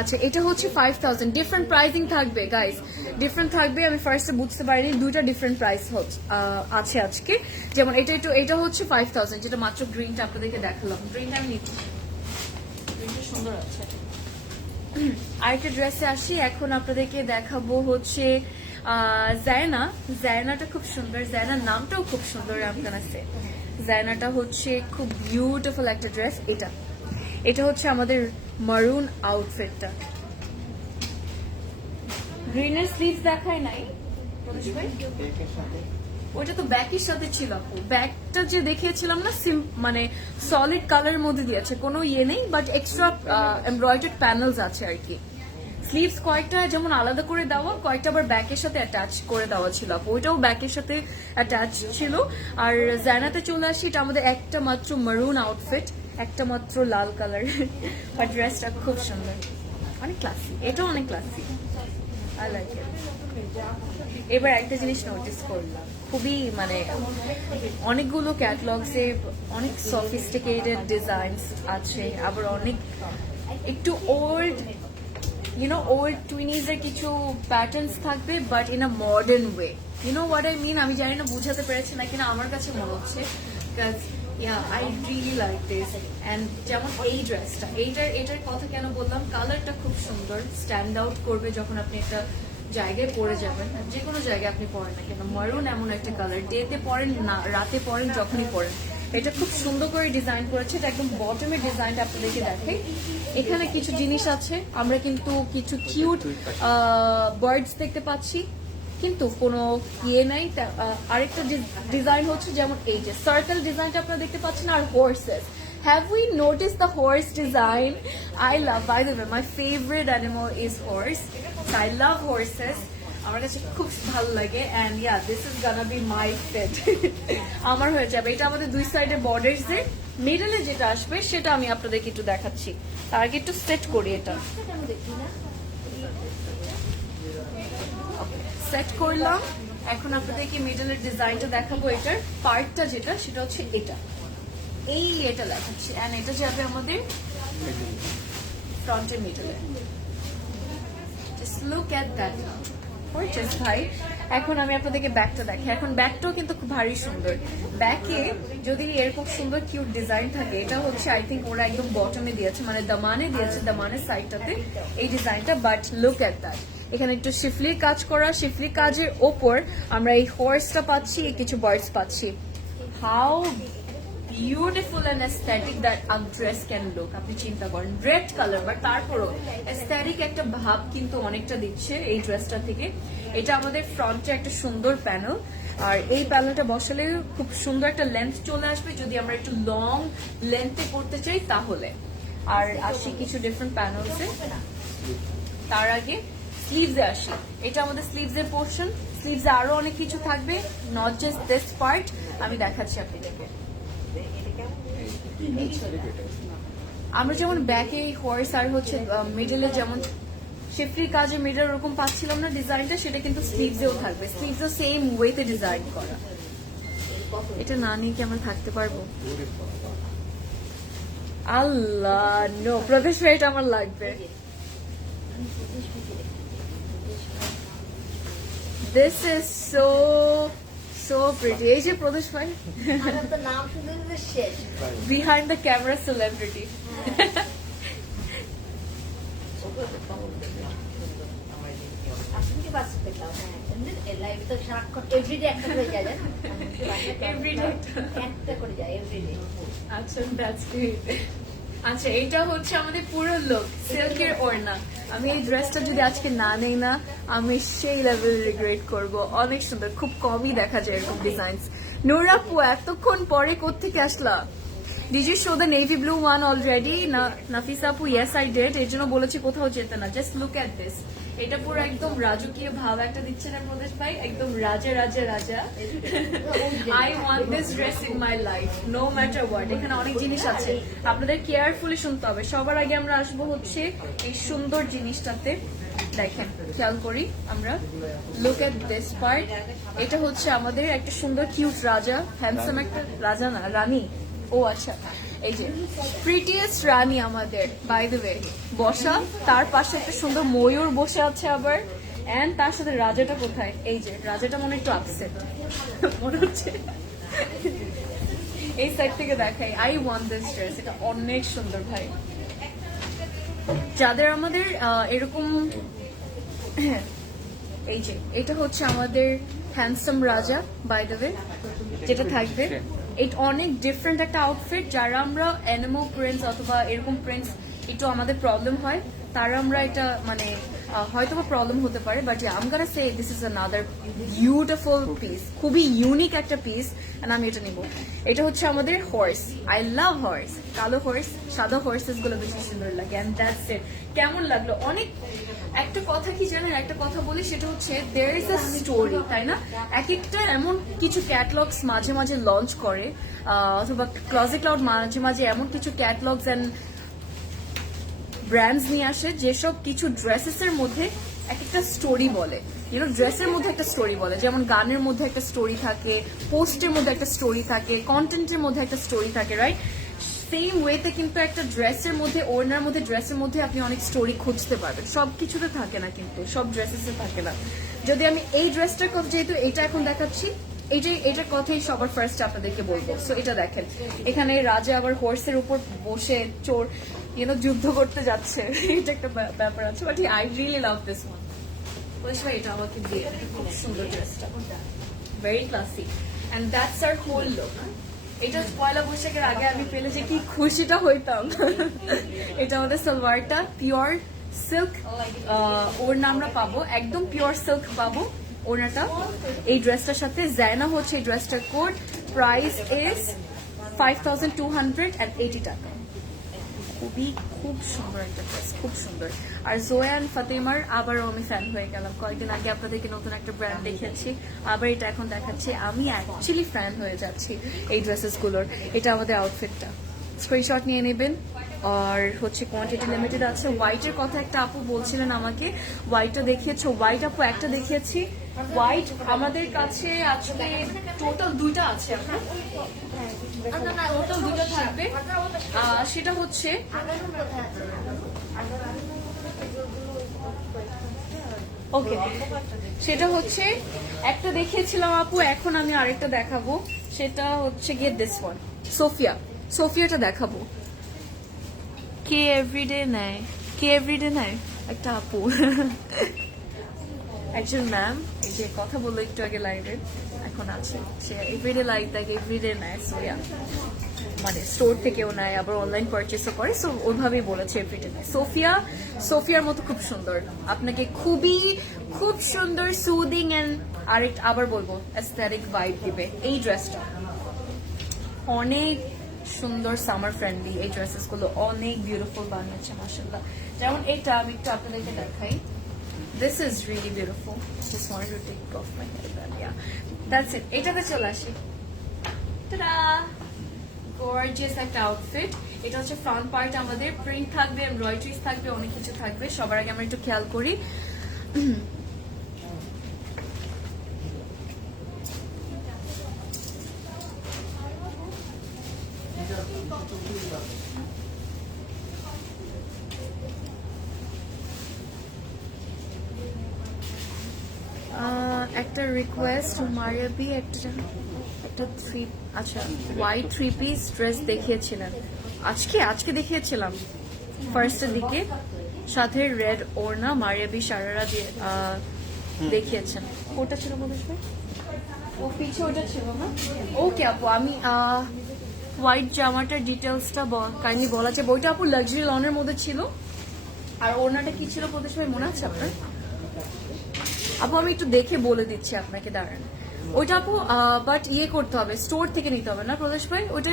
আচ্ছা, এটা হচ্ছে 5000, ডিফারেন্ট প্রাইসিং থাকবে গাইস, ডিফারেন্ট থাকবে। আমি ফার্স্টে বুঝতে পারিনি, দুইটা ডিফারেন্ট প্রাইস আছে আজকে। যেমন এটা হচ্ছে 5000, যেটা মাত্র গ্রিনটা আপনাদেরকে দেখালাম। গ্রিনটা আমি নিচ্ছি, গ্রিনটা সুন্দর আছে। আরেকটা ড্রেসে আসি, এখন আপনাদেরকে দেখাবো হচ্ছে জায়না। জায়নাটা খুব সুন্দর, জায়নার নামটাও খুব সুন্দর। আপনার আছে জায়নাটা হচ্ছে খুব বিউটিফুল একটা ড্রেস। এটা হচ্ছে আমাদের মারুন আউটফিটটা। গ্রিনের স্লিভস দেখায় নাই ওইটা তো ব্যাকের সাথে ছিল। ব্যাকটা যে দেখিয়েছিলাম না, মানে সলিড কালারের মধ্যে দিয়েছে, কোনো ইয়ে নেই, বাট এক্সট্রা এমব্রয়ডার্ড প্যানেলস আছে আর কি। স্লিভস কয়েকটা যেমন আলাদা করে দেওয়া, কয়েকটা আবার ব্যাকের সাথে অ্যাটাচ করে দেওয়া ছিল, ওইটাও ব্যাকের সাথে অ্যাটাচ ছিল। আর জায়নাতে চলে আসি, এটা আমাদের একটা মাত্র মারুন আউটফিট, একটা মাত্র লাল কালার। আর ড্রেসটা খুব সুন্দর, অনেক ক্লাসি, এটাও অনেক ক্লাসি, আই লাইক ইট। এবার একটা জিনিস নোটিস করলাম, খুবই মানে অনেকগুলো ক্যাটালগসে অনেক সফিস্টিকেটেড ডিজাইনস আছে, আবার অনেক একটু ওল্ড ওল্ড টুইনিজের কিছু প্যাটার্নস থাকবে, but in a modern way. What I mean? আমি জানি না বুঝাতে পেরেছি না কিনা, আমার কাছে মনে হচ্ছে। I really like this. And যেমন এই ড্রেসটা, এটার কথা কেন বললাম, কালারটা খুব সুন্দর, স্ট্যান্ড আউট করবে যখন আপনি একটা জায়গায় পরে যাবেন, যে কোনো জায়গায় আপনি পরেন না কেন। মারুন এমন একটা কালার, ডেতে পরেন না রাতে পরেন, যখনই পরেন। এটা খুব সুন্দর করে ডিজাইন করেছে। এটা একদম বটমের ডিজাইনটা আপনাদেরকে দেখাই। এখানে কিছু জিনিস আছে, আমরা কিন্তু কিছু কিউট বার্ডস দেখতে পাচ্ছি, কিন্তু কোনো ইয়ে নাই। আরেকটা ডিজাইন হচ্ছে যেমন এই যে সার্কেল ডিজাইনটা আপনারা দেখতে পাচ্ছেন, আর horse's. Have we noticed the horse design? I love, by the way, my favorite animal is horse. So I love horses. আমার কাছে খুব ভালো লাগে, and yeah, this is gonna be my fit. আমার হয়ে যাবে। এটা আমাদের দুই সাইডে বর্ডারস এর, মিডলে যেটা আসবে সেটা আমি আপনাদেরকে একটু দেখাচ্ছি। তার আগে একটু সেট করি, এটা সেট করলাম। এখন আপনাদেরকে মিডলের ডিজাইনটা দেখাবো। এটার পার্টটা যেটা, সেটা হচ্ছে এটা দেখাচ্ছি, এন্ড এটা যাবে আমাদের ফ্রন্টের মিডলে। Just look at that gorgeous ভাই। এখন আমি আপনাদেরকে ব্যাকটা দেখি। এখন ব্যাকটাও কিন্তু খুব ভারী সুন্দর। ব্যাকে যদি এরকম সুন্দর কিউট ডিজাইন থাকে, এটা হচ্ছে আই থিঙ্ক ওরা একদম বটমে দিয়েছে, মানে দামানে দিয়েছে, দামানের সাইডটাতে এই ডিজাইনটা। বাট লুক এট দ্যাট, এখানে একটু শিফলির কাজ করা, শিফলির কাজের ওপর আমরা এই হর্সটা পাচ্ছি, কিছু বার্ডস পাচ্ছি। How beautiful and aesthetic that a dress can look. আপনি চিন্তা করেন, রেড কালার, বাট তারপরও অ্যাস্থেটিক একটা ভাব কিন্তু অনেকটা দিচ্ছে এই ড্রেসটা থেকে। এটা আমাদের ফ্রন্টে একটা সুন্দর প্যানেল, আর এই প্যানেলটা বসালে খুব সুন্দর একটা লেন্থ চলে আসবে যদি আমরা একটু লং লেন্থে করতে চাই তাহলে। আর আসি কিছু ডিফারেন্ট প্যানেলসে। তার আগে স্লিভসে আসি। এটা আমাদের স্লিভসের পোর্শন। স্লিভসে আরো অনেক কিছু থাকবে, নট জাস্ট দিস পার্ট। আমি দেখাচ্ছি আপনাদেরকে। আমরা যেমন ব্যাকে হর্স আর হচ্ছে মিডলে যেমন শিফলি কাজে মিডল ওরকম পাচ্ছিলাম না ডিজাইনটা, সেটা কিন্তু স্লিভসেও থাকবে। স্লিভসও সেম ওয়েতে ডিজাইন করা। এটা না নিয়ে কি আমরা থাকতে পারবো? আল্লাহ নো, প্রদেশ ভাই এটা আমার লাগবে। This is so pretty. এই যে প্রদেশ ভাই, behind the camera celebrity. আচ্ছা দ্যাটস গ্রেট। আচ্ছা এটা হচ্ছে আমাদের পুরো লুক সিল্কের ওড়না। আমি এই ড্রেসটা যদি আজকে না নেই না আমি সেই লেভেল রিগ্রেট করব। অনেক সুন্দর, খুব কমই দেখা যায় এরকম ডিজাইনস। নূরাপু এতক্ষণ পরে কোত্থেকে আসলা? Did you show the navy blue one already? Nafisa Apu, yes I did. এর জন্য বলেছি কোথাও যেতে না। Just look at this. এটা পুরো একদম রাজকীয় ভাব একটা দিচ্ছে না প্রদেশ ভাই, একদম রাজা রাজা রাজা। I want this dress in my life, no matter what. এখানে অনেক জিনিস আছে, আপনাদের কেয়ারফুলি শুনতে হবে। সবার আগে আমরা আসবো হচ্ছে এই সুন্দর জিনিসটাতে। দেখেন খেয়াল করি আমরা, লুক এট দিস পার্ট। এটা হচ্ছে আমাদের একটা সুন্দর কিউট রাজা, হ্যান্ডসাম একটা রাজা না রানী। ও আচ্ছা, এই যে প্রিটিয়েস্ট রানী আমাদের বাই দ্য ওয়ে বসা, তার পাশে একটা সুন্দর ময়ূর বসে আছে আবার, এন্ড তার সাথে রাজাটা কোথায়? এই যে রাজাটা মনে একটু আপসেট মনে হচ্ছে। এই সাইড থেকে দেখাই, আই ওয়ান্ট দিস ড্রেস। এটা অনেক সুন্দর ভাই। যাদের আমাদের এরকম, এই যে এটা হচ্ছে আমাদের হ্যান্ডসাম রাজা বাই দ্য ওয়ে যেটা থাকবে। এটা অনেক ডিফারেন্ট একটা আউটফিট। যারা আমরা অ্যানিমাল প্রিন্টস অথবা এরকম প্রিন্টস একটু আমাদের প্রবলেম হয়, তারা আমরা এটা মানে হয়তো বা প্রবলেম হতে পারে, but I am gonna say this is another beautiful piece, খুবই ইউনিক একটা পিস, এন্ড আমি এটা নিব। এটা হচ্ছে আমাদের হর্স। আই লাভ হর্স, কালো হর্স, সাদা হর্সেস গুলো বেশি সুন্দর লাগে, এন্ড দ্যাটস ইট। কেমন লাগলো? অনেক একটা কথা কি জানেন, একটা কথা বলি, সেটা হচ্ছে দেয়ার ইজ আ স্টোরি, তাই না? এক একটা এমন কিছু ক্যাটলগস মাঝে মাঝে লঞ্চ করে, অথবা ক্লজেট ক্লাউড মাঝে মাঝে এমন কিছু ক্যাটলগস এন্ড ব্র্যান্ডস নিয়ে আসে যেসব কিছু ড্রেসেস এর মধ্যে এক একটা স্টোরি বলে। ইউনো, ড্রেসের মধ্যে একটা স্টোরি বলে, যেমন গানের মধ্যে একটা স্টোরি থাকে, পোস্টের মধ্যে একটা স্টোরি থাকে, কন্টেন্টের মধ্যে একটা স্টোরি থাকে, রাইট? সেম ওয়েতে কিন্তু একটা ড্রেসের মধ্যে, ওড়নার মধ্যে, ড্রেসের মধ্যে আপনি অনেক স্টোরি খুঁজতে পারবেন। সব কিছুতে থাকে না, কিন্তু সব ড্রেসেসে থাকে না। যদি আমি এই ড্রেসটার কথা, যেহেতু এটা এখন দেখাচ্ছি, এটার কথাই সবার ফার্স্ট আপনাদেরকে বলবো। সো এটা দেখেন, এখানে রাজা আবার হোর্সের উপর বসে চোর যুদ্ধ করতে যাচ্ছে, এটা একটা ব্যাপার আছে। But I really love this one. বলছি ভাই এটা আমাকে দিয়ে, খুব সুন্দর ড্রেসটা, very classic, and that's our whole look. এটা পয়লা বৈশাখের আগে আমি পেলে যে কি খুশিটা হইতাম। এটা আমাদের সালোয়ারটা পিওর সিল্ক, ওড়না আমরা পাবো, একদম পিওর সিল্ক পাবো ওড়নাটা এই ড্রেসটার সাথে। জায়না হচ্ছে এই ড্রেসটার কোড, প্রাইস ইজ 5280 টাকা। খুব সুন্দর একটা ড্রেস, খুব সুন্দর। আর জোয়ান ফাতেমার আবারও আমি ফ্যান হয়ে গেলাম। কয়েকদিন আগে আপনাদেরকে নতুন একটা ব্র্যান্ড দেখিয়েছি, আবার এটা এখন দেখাচ্ছি। আমি অ্যাকচুয়ালি ফ্যান হয়ে যাচ্ছি এই ড্রেসেস গুলোর। এটা আমাদের আউটফিটটা, স্ক্রিনশট নিয়ে নেবেন। আর হচ্ছে কোয়ান্টিটি লিমিটেড আছে। হোয়াইটের কথা একটা আপু বলছিলেন আমাকে, হোয়াইটটা দেখিয়েছো? হোয়াইট আপু একটা দেখিয়েছি। হোয়াইট আমাদের কাছে আজকে টোটাল 2টা আছে, আপনার টোটাল 2টা থাকবে। সেটা হচ্ছে ওকে, সেটা হচ্ছে একটা দেখিয়েছিলাম আপু, এখন আমি আরেকটা দেখাবো। সেটা হচ্ছে গিয়ে দিস ওয়ান, সোফিয়া। সোফিয়াটা দেখাবো। কে এভরিডে নেয়, কে এভরিডে নেয় একটা আপু, একজন ম্যাম, এই যে কথা বললো একটু আগে লাইভে, এখন আছে, সে এভরিডে লাইভ দেখে, এভরিডে নেয়। সোয়া মানে স্টোর থেকেও নেয়, আবার অনলাইন পারচেসও করে। সো ওইভাবেই বলেছে এভরিডে নেয়। সোফিয়া, সোফিয়ার মতো খুব সুন্দর, আপনাকে খুবই খুব সুন্দর সুদিং এন্ড আবার বলবো অ্যাস্থেটিক ভাইব দিবে এই ড্রেসটা। অনেক সুন্দর, সামার ফ্রেন্ডলি এই ড্রেসেস গুলো, অনেক বিউটিফুল বানিয়েছে মাশাআল্লাহ। যেমন এটা আমি একটু আপনাদেরকে দেখাই। This is really beautiful. Just wanted to take off my hairband. Yeah, that's it. এটাতে চলে আসি। Ta-da! Gorgeous একটা আউটফিট। এটা হচ্ছে ফ্রন্ট পার্ট, আমাদের প্রিন্ট থাকবে, এমব্রয়ডারিজ থাকবে, অনেক কিছু থাকবে। সবার আগে আমরা একটু খেয়াল করি। একটা রিকোয়েস্ট, মারিয়াবি একটা হোয়াইট 3 পিস ড্রেস দেখিয়েছিলেন আজকে দেখিয়েছিলাম ফার্স্টের দিকে, সাথে রেড ওড়না, মারিয়াবি সারারা দিয়ে দেখিয়েছেন। ওটা ছিল মনে হয় ও পিছে, ওটা ছিল না? ওকে আপু, আমি হোয়াইট জামাটার ডিটেলসটা কাইন্ডলি বলা যায়। বইটা আপু লাক্সারি লনের মধ্যে ছিল। আর ওড়নাটা কি ছিল প্রদেশ ভাই, মনে আছে আপনার? আপু আমি একটু দেখে বলে দিচ্ছি আপনাকে, দাঁড়ান। ওইটা আপু বাট ইয়ে করতে হবে, স্টোর থেকে নিতে হবে না প্রদেশ ভাই, ওইটা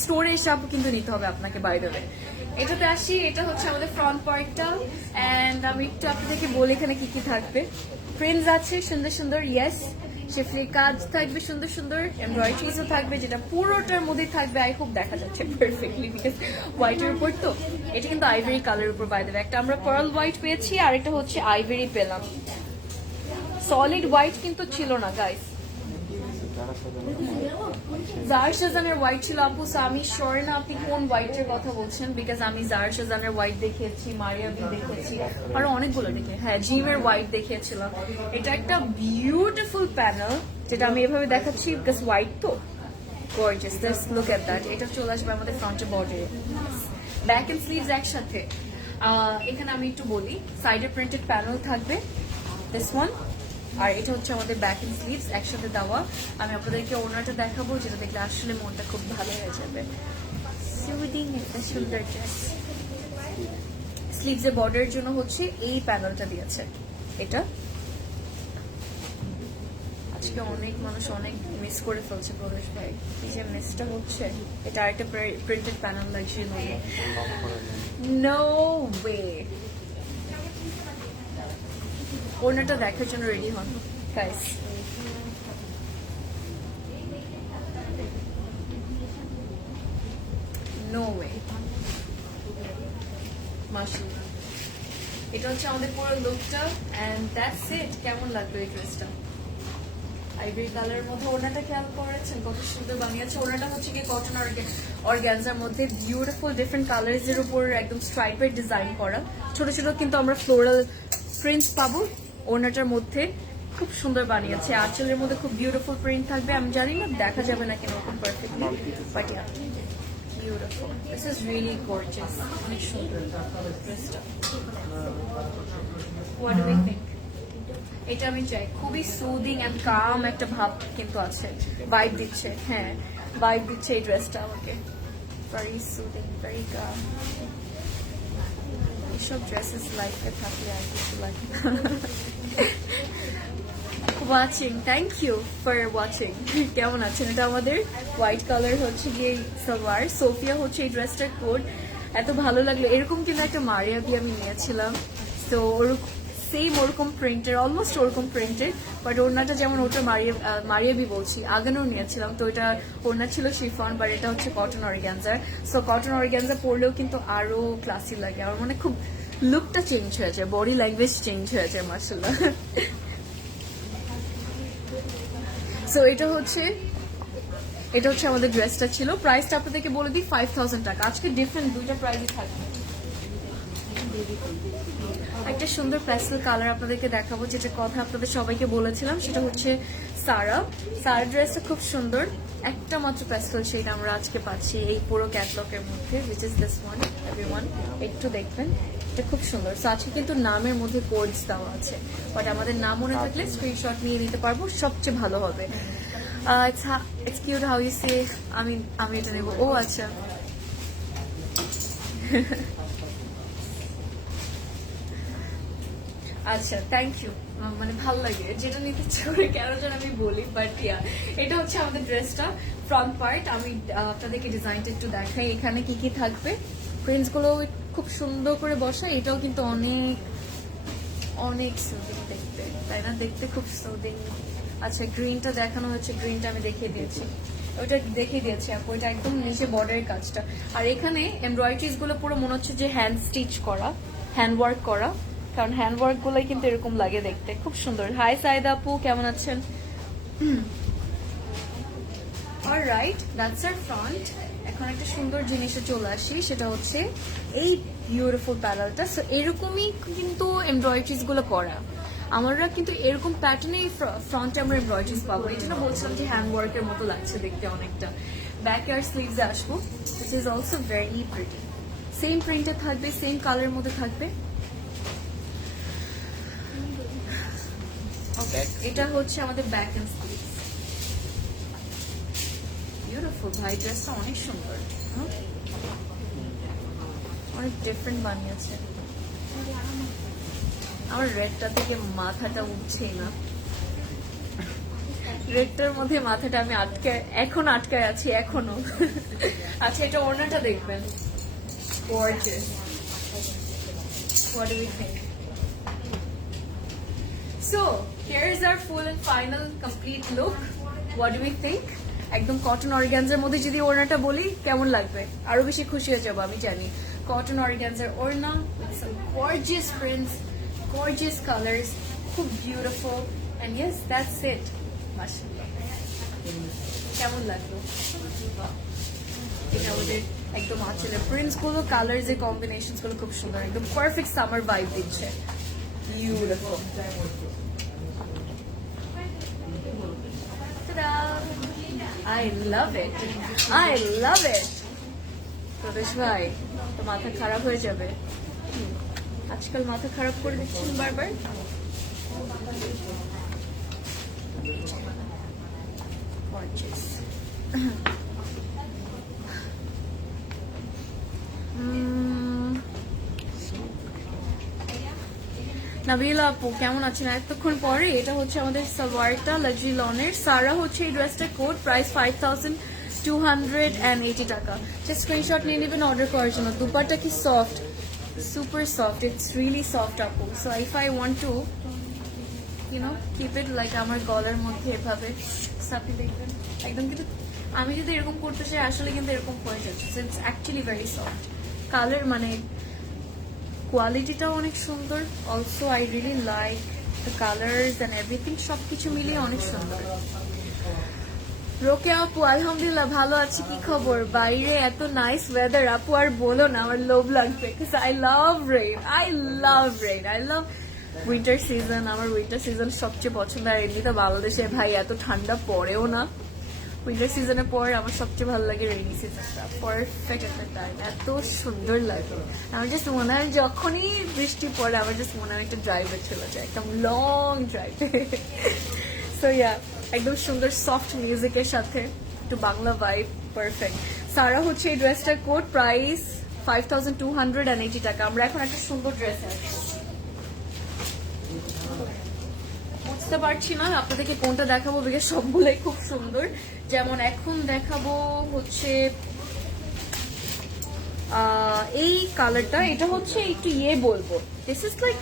স্টোরে এসে আপু কিন্তু নিতে হবে আপনাকে। বাইরে এটাতে আসি, এটা হচ্ছে আমাদের ফ্রন্ট পার্টটা। অ্যান্ড আমি একটু আপনাদেরকে বলি এখানে কি কি থাকবে। প্রিন্টস আছে সুন্দর সুন্দর, ইয়েস। শেফলির কাজ থাকবে সুন্দর সুন্দর, এমব্রয়ডারিজও থাকবে, যেটা পুরোটার মধ্যেই থাকবে। আই হোপ দেখা যাচ্ছে পারফেক্টলি, বিকজ হোয়াইটের উপর তো। এটা কিন্তু আইভেরি কালারের উপর বাই দেবে। একটা আমরা পার্ল হোয়াইট পেয়েছি, আর একটা হচ্ছে আইভেরি পেলাম। সলিড হোয়াইট কিন্তু ছিল না গাইস। জার শাজানের হোয়াইট ছিল আপু, সো আমি শিওর না আপনি কোন হোয়াইটের কথা বলছেন, বিকজ আমি জার শাজানের হোয়াইট দেখিয়েছি, মারিয়া বি দেখেছি, আরো অনেকগুলো দেখে, হ্যাঁ জিমের হোয়াইট দেখিয়েছিলাম। এটা একটা বিউটিফুল প্যানেল, যেটা আমি এভাবে দেখাচ্ছি বিকজ হোয়াইট তো gorgeous. Just look at that. এটা চলে আসবে আমাদের ফ্রন্টে বর্ডারে, ব্যাক এন্ড স্লিভস একসাথে। এখানে আমি একটু বলি, সাইডে প্রিন্টেড প্যানেল থাকবে, দিস ওয়ান। আর এটা হচ্ছে আমাদের ব্যাক এন্ড স্লিভস একসাথে দেওয়া। আমি আপনাদেরকে ওড়নাটা দেখাবো, যেটা দেখলে আসলে মনটা খুব ভালো হয়ে যাবে। সুইডিং একটা সুন্দর ড্রেস। স্লিভস এর বর্ডারের জন্য হচ্ছে এই প্যানেলটা দিয়েছে। এটা আজকে অনেক মানুষ অনেক মিস করে ফেলছে প্রবেশ ভাই, এই যে মিসটা হচ্ছে। এটা আরেকটা প্রিন্টেড প্যানেল লাগছে, নো ওয়ে। ওড়নাটা দেখার জন্য রেডি হন গাইস। নো ওয়ে, মাশাআল্লাহ। এটা হচ্ছে আমাদের পুরো লুকটা, এন্ড দ্যাটস ইট। কেমন লাগলো এই ড্রেসটা? আইভরি কালারের মধ্যে ওড়নাটা খেয়াল করেছেন কত সুন্দর বানিয়েছে। ওড়নাটা হচ্ছে কি কটন অর্গানজার মধ্যে বিউটিফুল ডিফারেন্ট কালার্স এর উপর একদম স্ট্রাইপের ডিজাইন করা। ছোট ছোট কিন্তু আমরা ফ্লোরাল প্রিন্টস পাবো ওড়নাটার মধ্যে। খুব সুন্দর বানিয়েছে। আঁচলের মধ্যে খুব বিউটিফুল প্রিন্ট থাকবে। আমি জানি না দেখা যাবে না কেন ওরকম perfectly, but yeah beautiful. This is really gorgeous, অনেক সুন্দর ড্রেসটা। What do you think? এটা আমি চাই, খুবই সুদিং এন্ড কাম একটা ভাব কিন্তু আছে, ভাইব দিচ্ছে। হ্যাঁ ভাইব দিচ্ছে এই ড্রেসটা আমাকে, ভেরি সুদিং, ভেরি কাম। এইসব ড্রেসেস লাইফে থাকলে আর কিছু লাগে না। Watching, thank you for watching. কেমন আছেন? এটা আমাদের হোয়াইট কালার হচ্ছে গিয়ে সালোয়ার, সোফিয়া হচ্ছে এই ড্রেসটার কোড। এত ভালো লাগলো। এরকম কিন্তু একটা মারিয়া বি আমি নিয়েছিলাম, তো ওরকম সেম ওরকম প্রিন্টের, অলমোস্ট ওরকম প্রিন্টের, বাট ওড়নাটা যেমন ওটা মারিয়া বি বলছি, আগানোর নিয়েছিলাম। তো এটা ওড়না ছিল শিফন, বাট এটা হচ্ছে কটন অর্গানজার। সো কটন অর্গানজা পরলেও কিন্তু আরো ক্লাসি লাগে। আমার মানে খুব লুকটা চেঞ্জ হয়ে যায়, বডি ল্যাঙ্গুয়েজ চেঞ্জ হয়ে যায় মাশাআল্লাহ। সো এটা হচ্ছে আমাদের ড্রেসটা ছিল। প্রাইসটা আপনাদেরকে বলে দিই 5000 টাকা। আজকে ডিফারেন্ট দুইটা প্রাইসই থাকবে। একটা সুন্দর প্যাস্টেল কালার আপনাদেরকে দেখাবো, যেটা কথা আপনাদের সবাইকে বলেছিলাম, সেটা হচ্ছে সারা ড্রেসটা খুব সুন্দর। একটা মাত্র প্যাস্টেল শেড আমরা আজকে পাচ্ছি এই পুরো ক্যাটলগের মধ্যে, which is this one, everyone একটু দেখবেন, এটা খুব সুন্দর। সো আজকে কিন্তু নামের মধ্যে কোডস দেওয়া আছে, বাট আমাদের নাম মনে থাকলে স্ক্রিনশট নিয়ে নিতে পারবো, সবচেয়ে ভালো হবে। It's cute how you say আমি এটা নেব। ও আচ্ছা, আচ্ছা থ্যাংক ইউ। মানে ভালো লাগে যেটা নিতে ইচ্ছে করে, কেন যেন আমি বলি, বাট ইয়া এটা হচ্ছে আমাদের ড্রেসটা ফ্রন্ট পার্ট। আমি আপনাদেরকে ডিজাইনটা একটু দেখাই। এখানে কি কি থাকবে, প্রিন্টস গুলো খুব সুন্দর করে বসা। এটাও কিন্তু অনেক অনেক সুদিং দেখতে, তাই না? দেখতে খুব সুদিং। আচ্ছা গ্রিনটা দেখানো হচ্ছে, গ্রিনটা আমি দেখিয়ে দিয়েছি, ওইটা দেখিয়ে দিয়েছি আপু। এটা একদম নিচে বর্ডারের কাজটা, আর এখানে এমব্রয়ডারিজ গুলো পুরো মনে হচ্ছে যে হ্যান্ড স্টিচ করা, হ্যান্ড ওয়ার্ক করা, কারণ হ্যান্ড ওয়ার্ক গুলোই কিন্তু এরকম লাগে দেখতে, খুব সুন্দর। হাই সাইদা আপু, কেমন আছেন? Alright, that's our front. এখন একটা সুন্দর জিনিসে চলে আসি, সেটা হচ্ছে এই বিউটিফুল প্যানেলটা। সো এরকমই কিন্তু এমব্রয়ডারিজ গুলো করা। আমরা কিন্তু এরকম প্যাটার্নে ফ্রন্টে আমরা এমব্রয়ডারিজ পাবো। এই জন্য বলছিলাম যে হ্যান্ড ওয়ার্কের মতো লাগছে দেখতে অনেকটা। ব্যাক আর স্লিভসে আসবো, which is also very pretty. Same প্রিন্টে থাকবে, সেম কালারের মধ্যে থাকবে। ওকে, এটা হচ্ছে আমাদের ব্যাক এন্ড স্লিভস। বিউটিফুল ভাই, ড্রেসটা অনেক সুন্দর, অনেক ডিফারেন্ট বানিয়েছে। আমার রেডটা থেকে মাথাটা উঠছেই না, রেডটার মধ্যে মাথাটা আমি আটকায় আছি এখনো। আচ্ছা, এটা ওড়নাটা দেখবেন, gorgeous. What do we think? So, here is our full and final complete look. What do we think? একদম কটন অর্গানজার মধ্যে যদি ওড়নাটা বলি কেমন লাগবে, আরো বেশি খুশি হয়ে যাবো আমি জানি। কটন অর্গানজার ওড়না with some gorgeous prints, gorgeous colors, খুব beautiful, and yes, that's it. মাশাআল্লাহ, কেমন লাগলো? এটা আমাদের একদম আঁচলের প্রিন্টস গুলো, কালার্স এর কম্বিনেশনস গুলো খুব সুন্দর, একদম পারফেক্ট সামার ভাইব দিচ্ছে। Beautiful. I love it. I love it. প্রদেশ ভাই, তো মাথা খারাপ হয়ে যাবে। আজকাল মাথা খারাপ করে দিচ্ছেন বারবার। Gorgeous. নাবিলা আপু কেমন আছেন? এতক্ষণ পরে। এটা হচ্ছে আমাদের সালোয়ারটা লাক্সারি লনের। সারা হচ্ছে এই ড্রেসটার কোড, প্রাইস 5280 টাকা। জাস্ট স্ক্রিনশট নিয়ে নেবেন অর্ডার করার জন্য। দুপাট্টা কি soft, super soft, it's really soft আপু। So if I want to keep it like আমার গলার মধ্যে এভাবে আপনি দেখবেন একদম, কিন্তু আমি যদি এরকম করতে চাই আসলে কিন্তু এরকম হয়ে যাচ্ছে। It's actually very soft. Colour মানে কোয়ালিটিটাও অনেক সুন্দর। Also I really like the colours and everything, সবকিছু মিলিয়ে অনেক সুন্দর। রোকে আপু আলহামদুলিল্লাহ ভালো আছি, কি খবর? বাইরে এত নাইস ওয়েদার আপু, আর বলো না, আমার লোভ লাগবে। I love rain, I love rain, I love winter season. আমার উইন্টার সিজন সবচেয়ে পছন্দ। আর এমনিতে বাংলাদেশে ভাই এত ঠান্ডা পড়েও না। উইন্টার সিজনের পর আমার সবচেয়ে ভালো লাগে রেইনি সিজনটা। পারফেক্ট একটা টাইম, এত সুন্দর লাগে। আমার জাস্ট মনে হয় যখনই বৃষ্টি পড়ে আমার জাস্ট মনে হয় একটা ড্রাইভে চলে যায়, একদম লং ড্রাইভে। সো ইয়া, একদম সুন্দর সফট মিউজিকের সাথে একটু বাংলা ভাইব, পারফেক্ট। সারা হচ্ছে এই ড্রেসটার কোড, প্রাইস 5280 টাকা। আমরা এখন একটা সুন্দর ড্রেস আছে, বুঝতে পারছি না আপনাদেরকে কোনটা দেখাবো, বিকজ সবগুলোই খুব সুন্দর। যেমন এখন দেখাবো হচ্ছে এই কালারটা, এটা হচ্ছে একটু বলবো, this is like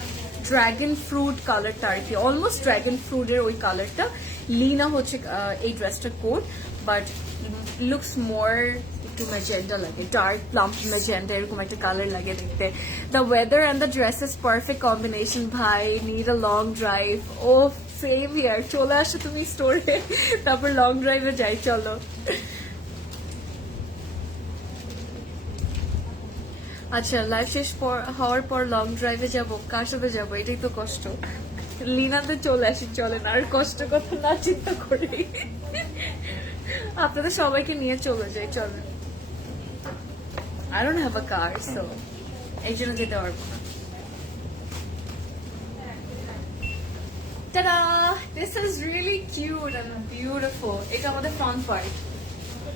dragon fruit কালারটা আর কি, অলমোস্ট ড্রাগন ফ্রুটের ওই কালারটা। লিনা হচ্ছে এই ড্রেসটার কোড, বাট লুকস মোর একটু ম্যাজেন্ডা লাগে, ডার্ক প্লাম্প ম্যাজেন্ডা এরকম একটা কালার লাগে দেখতে। The weather and the dresses perfect combination ভাই, need a long drive. Oh same here, চলে আসো তুমি স্টোরে, তারপর লং ড্রাইভে যাই চলো। আচ্ছা, লাইফ শেষ হওয়ার পর লং ড্রাইভে যাবো, কার সাথে যাবো? এটাই তো কষ্ট। লিনাতে চলে আসি, চলেন আর কষ্ট কথা না চিন্তা করি, আপনাদের সবাইকে নিয়ে চলে যাই, চলেন। I don't have a car, so এই জন্য যেতে পারবো না। Ta-da! This is really cute and beautiful. এটা আমাদের ফ্রন্ট পার্ট,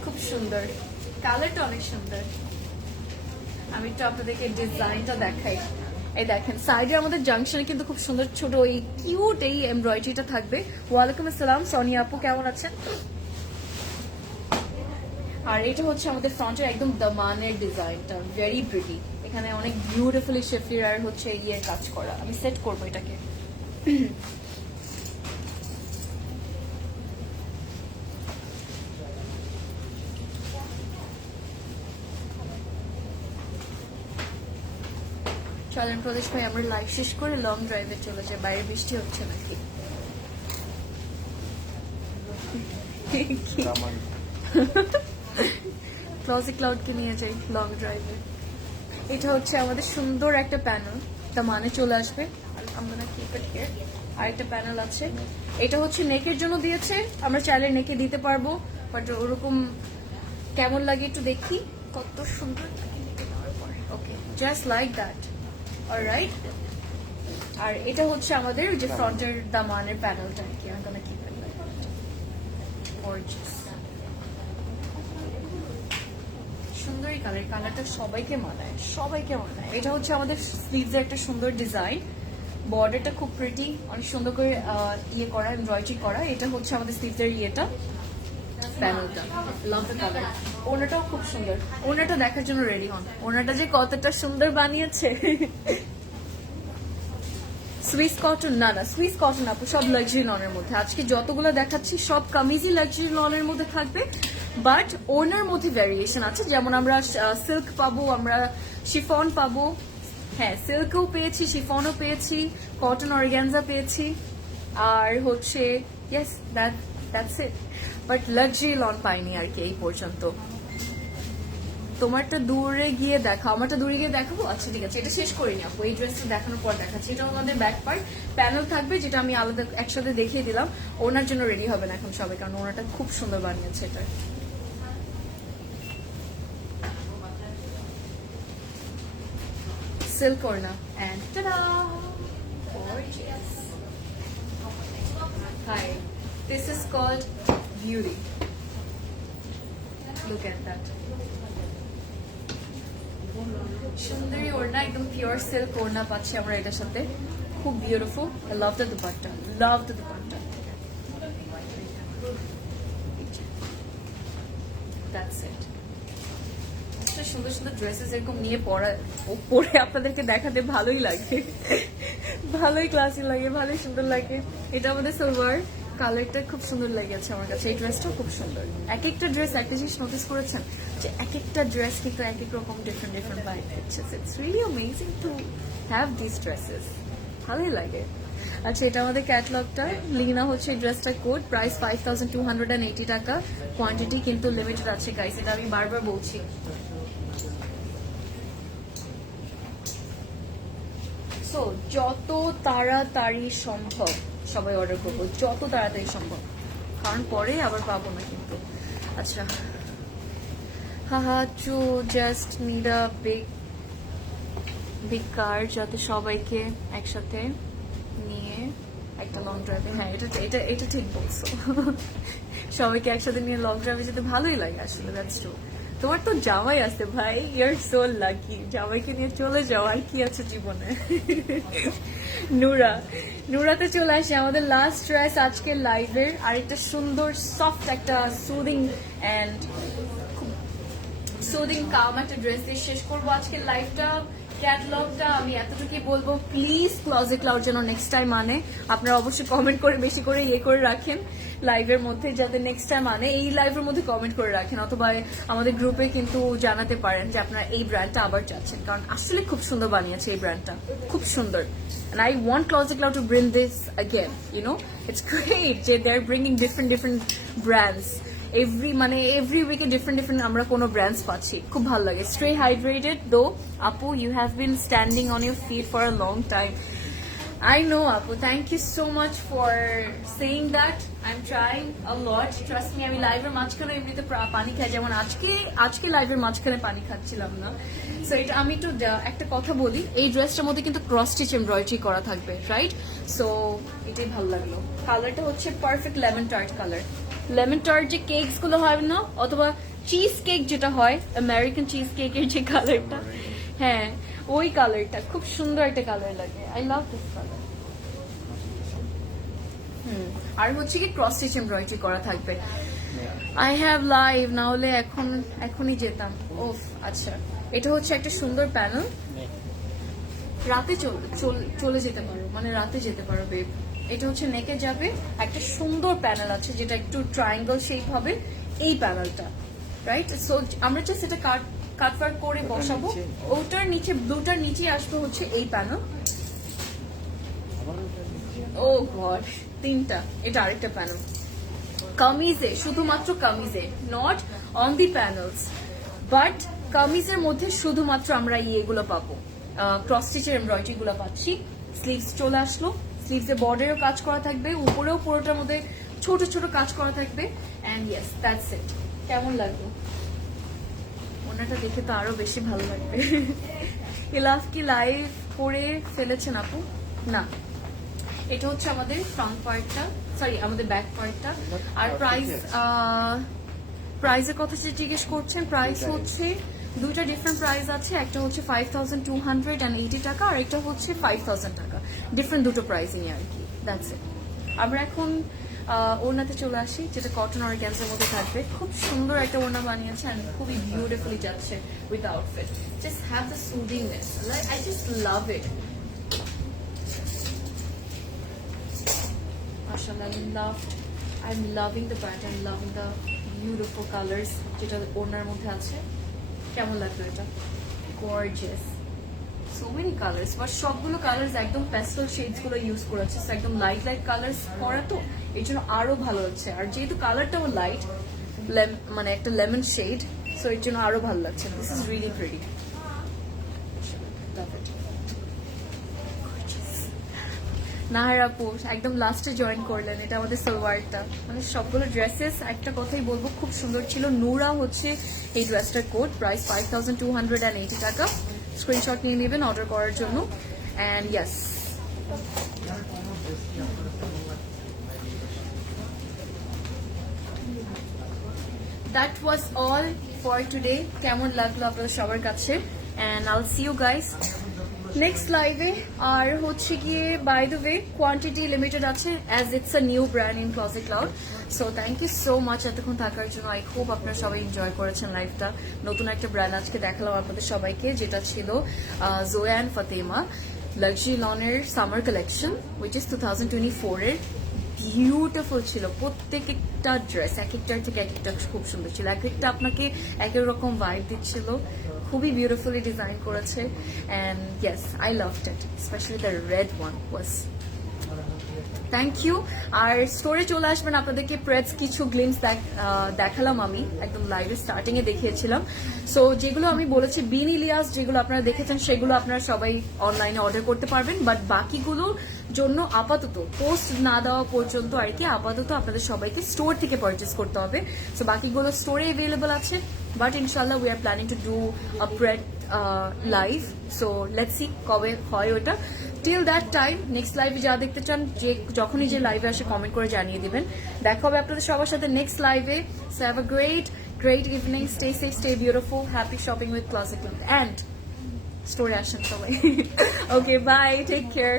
খুব সুন্দর, কালারটা অনেক সুন্দর। আমি একটু আপনাদেরকে ডিজাইনটা দেখাই। এই দেখেন, সাইডে আমাদের জাংশনে কিন্তু খুব সুন্দর ছোট এই কিউট এই এমব্রয়ডারিটা থাকবে। ওয়ালাইকুম আসসালাম সোনিয়া আপু, কেমন আছেন? আর এটা হচ্ছে আমাদের ফ্রন্টের একদম দামানের ডিজাইনটা, ভেরি প্রিটি। এখানে অনেক বিউটিফুলি শেফলির আর হচ্ছে কাজ করা। আমি সেট করবো এটাকে। চলেন প্রদেশ ভাই, আমরা লাইভ শেষ করে লং ড্রাইভে চলে যাই। বাইরে বৃষ্টি হচ্ছে নাকি? ক্লজি ক্লাউডকে নিয়ে যাই লং ড্রাইভে। এটা হচ্ছে আমাদের সুন্দর একটা প্যানেল, তা মানে চলে আসবে। আরেকটা প্যানেল আছে, এটা হচ্ছে নেকের জন্য দিয়েছে, আমরা চাইলে নেকে দিতে পারবো, বাট ওরকম কেমন লাগে একটু দেখি, কত সুন্দর লাগে নেকে দেওয়ার পর। ওকে, জাস্ট লাইক দ্যাট, অলরাইট। আর এটা হচ্ছে আমাদের যে ফ্রন্টের দামানের প্যানেলটা আর কি। আমি keep it like that, gorgeous. এই কালারটা সবাইকে মানায়, সবাইকে মানায়। এটা হচ্ছে আমাদের স্লিভসের একটা সুন্দর ডিজাইন, বর্ডারটা খুব প্রিটি, অনেক সুন্দর করে ইয়ে করা, এমব্রয়ডারি করা। এটা হচ্ছে আমাদের স্লিভসের ইয়েটা, প্যানেলটা। লাভ দ্য কালার। ওনাটাও খুব সুন্দর, ওনাটা দেখার জন্য রেডি হন, ওনাটা যে কতটা সুন্দর বানিয়েছে। সুইস কটন, না সুইস কটন আপু সব লাক্সারি লনের মধ্যে। আজকে যতগুলো দেখাচ্ছি সব কামিজই লাক্সারি লনের মধ্যে থাকবে, বাট ওনার মধ্যে ভ্যারিয়েশন আছে। যেমন আমরা সিল্ক পাবো, আমরা শিফন পাবো, হ্যাঁ সিল্কও পেয়েছি, শিফনও পেয়েছি, কটন অর্গ্যানজা পেয়েছি, আর হচ্ছে yes that's it. But luxury loan পাইনি আর কি এই পর্যন্ত। তোমারটা দূরে গিয়ে দেখাও, আমারটা দূরে গিয়ে দেখাবো। আচ্ছা ঠিক আছে, এটা শেষ করিনি আপু, এই ড্রেসটা দেখানোর পর দেখাচ্ছি। এটা আমাদের ব্যাক পার্ট, প্যানেল থাকবে, যেটা আমি আলাদা একসাথে দেখিয়ে দিলাম। ওনার জন্য রেডি হবে না এখন সবাই, কারণ ওনাটা খুব সুন্দর বানিয়েছে। এটা সিল্ক ওড়না and টা-ডা, gorgeous. Hi, this is called Beauty. Look at that. সুন্দরী ওড়না, একদম পিওর সিল্ক ওড়না পাচ্ছি আমরা এটার সাথে, খুব beautiful. I love the dupatta, love the dupatta. That's it. সুন্দর সুন্দর ড্রেসেস এরকম নিয়ে পরে আপনাদেরকে দেখাতে ভালোই লাগে, ভালোই ক্লাসি লাগে, ভালোই সুন্দর লাগে। এটা আমাদের সালোয়ার, কালারটা খুব সুন্দর লেগেছে আমার কাছে। এই ড্রেসটাও খুব সুন্দর। এক একটা ড্রেস, একটা জিনিস নোটিস করেছেন যে এক একটা ড্রেস কিন্তু এক এক রকম ডিফারেন্ট ভাইব দিচ্ছে। It's really amazing to have this dresses, ভালোই লাগে। আচ্ছা, এটা আমাদের ক্যাটলগটা। লিনা হচ্ছে এই ড্রেসটা কোড, প্রাইস 5280 টাকা, কোয়ান্টিটি কিন্তু লিমিটেড আছে গাইস, এটা আমি বারবার বলছি। সো যত তাড়াতাড়ি সম্ভব সবাই অর্ডার করবো, যত তাড়াতাড়ি সম্ভব, কারণ পরে আবার পাবো না কিন্তু। আচ্ছা, to just need a big car, যাতে সবাইকে একসাথে নিয়ে একটা লং ড্রাইভে, হ্যাঁ এটা ঠিক বলছো। সবাইকে একসাথে নিয়ে লং ড্রাইভে যেতে ভালোই লাগে আসলে, দ্যাটস ট্রু। তোমার তো জামাই আছে ভাই, ইউ আর সো লাকি, জামাইকে নিয়ে চলে যাও, আর কি আছে জীবনে। নুরাতে চলে আসে আমাদের লাস্ট ড্রেস আজকে লাইভের, আর একটা সুন্দর সফট একটা সুদিং কাম একটা ড্রেস দিয়ে শেষ করবো আজকে লাইভটা। ক্যাটলগটা আমি এতটুকুই বলবো, প্লিজ ক্লজেট ক্লাউড যেন নেক্সট টাইম আনে। আপনারা অবশ্যই কমেন্ট করে বেশি করে ইয়ে করে রাখেন লাইভের মধ্যে, যাতে নেক্সট টাইম আনে। এই লাইভের মধ্যে কমেন্ট করে রাখেন, অথবা আমাদের গ্রুপে কিন্তু জানাতে পারেন যে আপনারা এই ব্র্যান্ডটা আবার চাচ্ছেন, কারণ আসলে খুব সুন্দর বানিয়েছে এই ব্র্যান্ডটা, খুব সুন্দর। And I want Closet Cloud to bring this again, you know, it's great যে they're bringing different brands. every week different আমরা কোনো ব্র্যান্ডস পাচ্ছি, খুব ভালো লাগে। Stay hydrated though, আপু, you have been standing on your feet for a long time. I know, আপু, thank you so much for saying that. I'm trying a lot, trust me. আমি লাইভের মাঝখানে এমনিতে পানি খাই, যেমন আজকে লাইভের মাঝখানে পানি খাচ্ছিলাম না। সো এটা আমি একটু একটা কথা বলি, এই ড্রেসটার মধ্যে কিন্তু ক্রস স্টিচ এমব্রয়ডারি করা থাকবে, রাইট? সো এটাই ভালো লাগলো। কালারটা হচ্ছে perfect lemon tart colour. Lemon tart যে কেকস গুলো হয় না, অথবা চিজ কেক যেটা হয়, আমেরিকান চিজ কেকের যে কালারটা, হ্যাঁ ওই কালারটা খুব সুন্দর একটা কালার লাগে। I love this colour. আর হচ্ছে কি ক্রস স্টিচ এমব্রয়ডারি করা থাকবে। আই হ্যাভ লাইভ, না হলে এখনই যেতাম। ওফ, আচ্ছা, এটা হচ্ছে একটা সুন্দর প্যানেল, রাতে চলে যেতে পারো, মানে রাতে যেতে পারো বেব। এটা হচ্ছে নেকে যাবে, একটা সুন্দর প্যানেল আছে যেটা একটু ট্রায়াঙ্গেল শেপ হবে এই প্যানেলটা, রাইট? সো আমরা জাস্ট এটা কাটওয়ার্ক করে বসাবো, ওটার নিচে ব্লুটার নিচে আসবে হচ্ছে এই প্যানেল। ও গড, তিনটা, এটা আরেকটা প্যানেল কামিজে, শুধুমাত্র কামিজে, not on the panels, but কামিজের মধ্যে শুধুমাত্র আমরা ইয়েগুলো পাবো, ক্রস স্টিচের এমব্রয়ডারি গুলো পাচ্ছি। স্লিভস চলে আসলো, স্লিভস এর বর্ডারেও কাজ করা থাকবে, উপরেও পুরোটার মধ্যে ছোট ছোট কাজ করা থাকবে। And yes, that's it. কেমন লাগলো? ওনাটা দেখে তো আরো বেশি ভালো লাগবে। ইলাফ কি লাইভ করে ফেলেছেন আপু? না, এটা হচ্ছে আমাদের ফ্রন্ট পার্টটা, সরি আমাদের ব্যাক পার্টটা। আর প্রাইসের কথা যে জিজ্ঞেস করছেন, প্রাইস হচ্ছে দুইটা ডিফারেন্ট প্রাইস আছে। একটা হচ্ছে 5280 টাকা আর একটা হচ্ছে 5000 টাকা। ডিফারেন্ট দুটো প্রাইসিং আর কি, দ্যাটস ইট। আমরা এখন ওড়নাতে চলে আসি, যেটা কটন অর্গানজার মধ্যে থাকবে। খুব সুন্দর একটা ওড়না বানিয়েছে and খুবই বিউটিফুলি যাচ্ছে with outfit. Just have the soothingness, like I just love it. মাশাআল্লাহ, I'm loving the pattern, loving the beautiful colors যেটা ওড়নার মধ্যে আছে। কেমন লাগলো এটা? Gorgeous, so many colours, but সবগুলো কালার্স একদম প্যাস্টেল শেডস গুলো ইউজ করেছে, একদম লাইট লাইট কালার্স করা, তো এই জন্য আরো ভালো লাগছে। আর যেহেতু কালারটাও লাইট, মানে একটা লেমন শেড, সো এর জন্য আরো ভালো লাগছে। This is really pretty. Nahar আপু একদম লাস্টে জয়েন করলেন, এটা আমাদের সালোয়ারটা। মানে সবগুলো ড্রেসেস একটা কথাই বলবো, খুব সুন্দর ছিল। নুরা হচ্ছে এই ড্রেসটার কোড, প্রাইস 5280 টাকা। স্ক্রিনশট নিয়ে নেবেন অর্ডার করার জন্য। And yes, that was all for today. কেমন লাগলো আপনাদের সবার কাছে? অ্যান্ড আইল সি ইউ গাইস নেক্সট লাইভে। আর হচ্ছে গিয়ে by the way, quantity limited আছে as it's a new brand in Closet Cloud. So thank you so much এতক্ষণ থাকার জন্য। আই হোপ আপনারা সবাই এনজয় করেছেন লাইভটা। নতুন একটা ব্র্যান্ড আজকে দেখালাম আপনাদের সবাইকে, যেটা ছিল জোয়া অ্যান্ড ফাতেমা লাক্সারি লনের সামার কালেকশন, উইচ ইজ 2024 এর। বিউটিফুল ছিল প্রত্যেকটা ড্রেস, এক একটার থেকে এক একটা খুব সুন্দর ছিল, এক একটা আপনাকে এক এক রকম ভাইব দিচ্ছিল। খুবই বিউটিফুলি ডিজাইন করেছে and yes, I loved it, specially the red one was. Thank you. আর স্টোরে চলে আসবেন, আপনাদেরকে প্রেস কিছু গ্লিমস দেখালাম আমি, একদম লাইভের স্টার্টিং এ দেখিয়েছিলাম। সো যেগুলো আমি বলেছি বিন ইলিয়াস যেগুলো আপনারা দেখেছেন, সেগুলো আপনারা সবাই অনলাইনে অর্ডার করতে পারবেন। বাট বাকিগুলোর জন্য আপাতত পোস্ট না দেওয়া পর্যন্ত আর কি, আপাতত আপনাদের সবাইকে স্টোর থেকে পারচেস করতে হবে। সো বাকিগুলো স্টোরে অ্যাভেলেবল আছে, বাট ইনশাল্লাহ we are planning to do a prayed live. So let's see কবে হয় ওটা। টিল দ্যাট টাইম নেক্সট লাইভে যা দেখতে চান, যে যখনই যে লাইভে আসে কমেন্ট করে জানিয়ে দিবেন। দেখা হবে আপনাদের সবার সাথে নেক্সট লাইভে। So have a great evening, stay safe, stay beautiful, happy shopping with Closet Club, and স্টোরে আসেন সবাই। ওকে, বাই, টেক কেয়ার।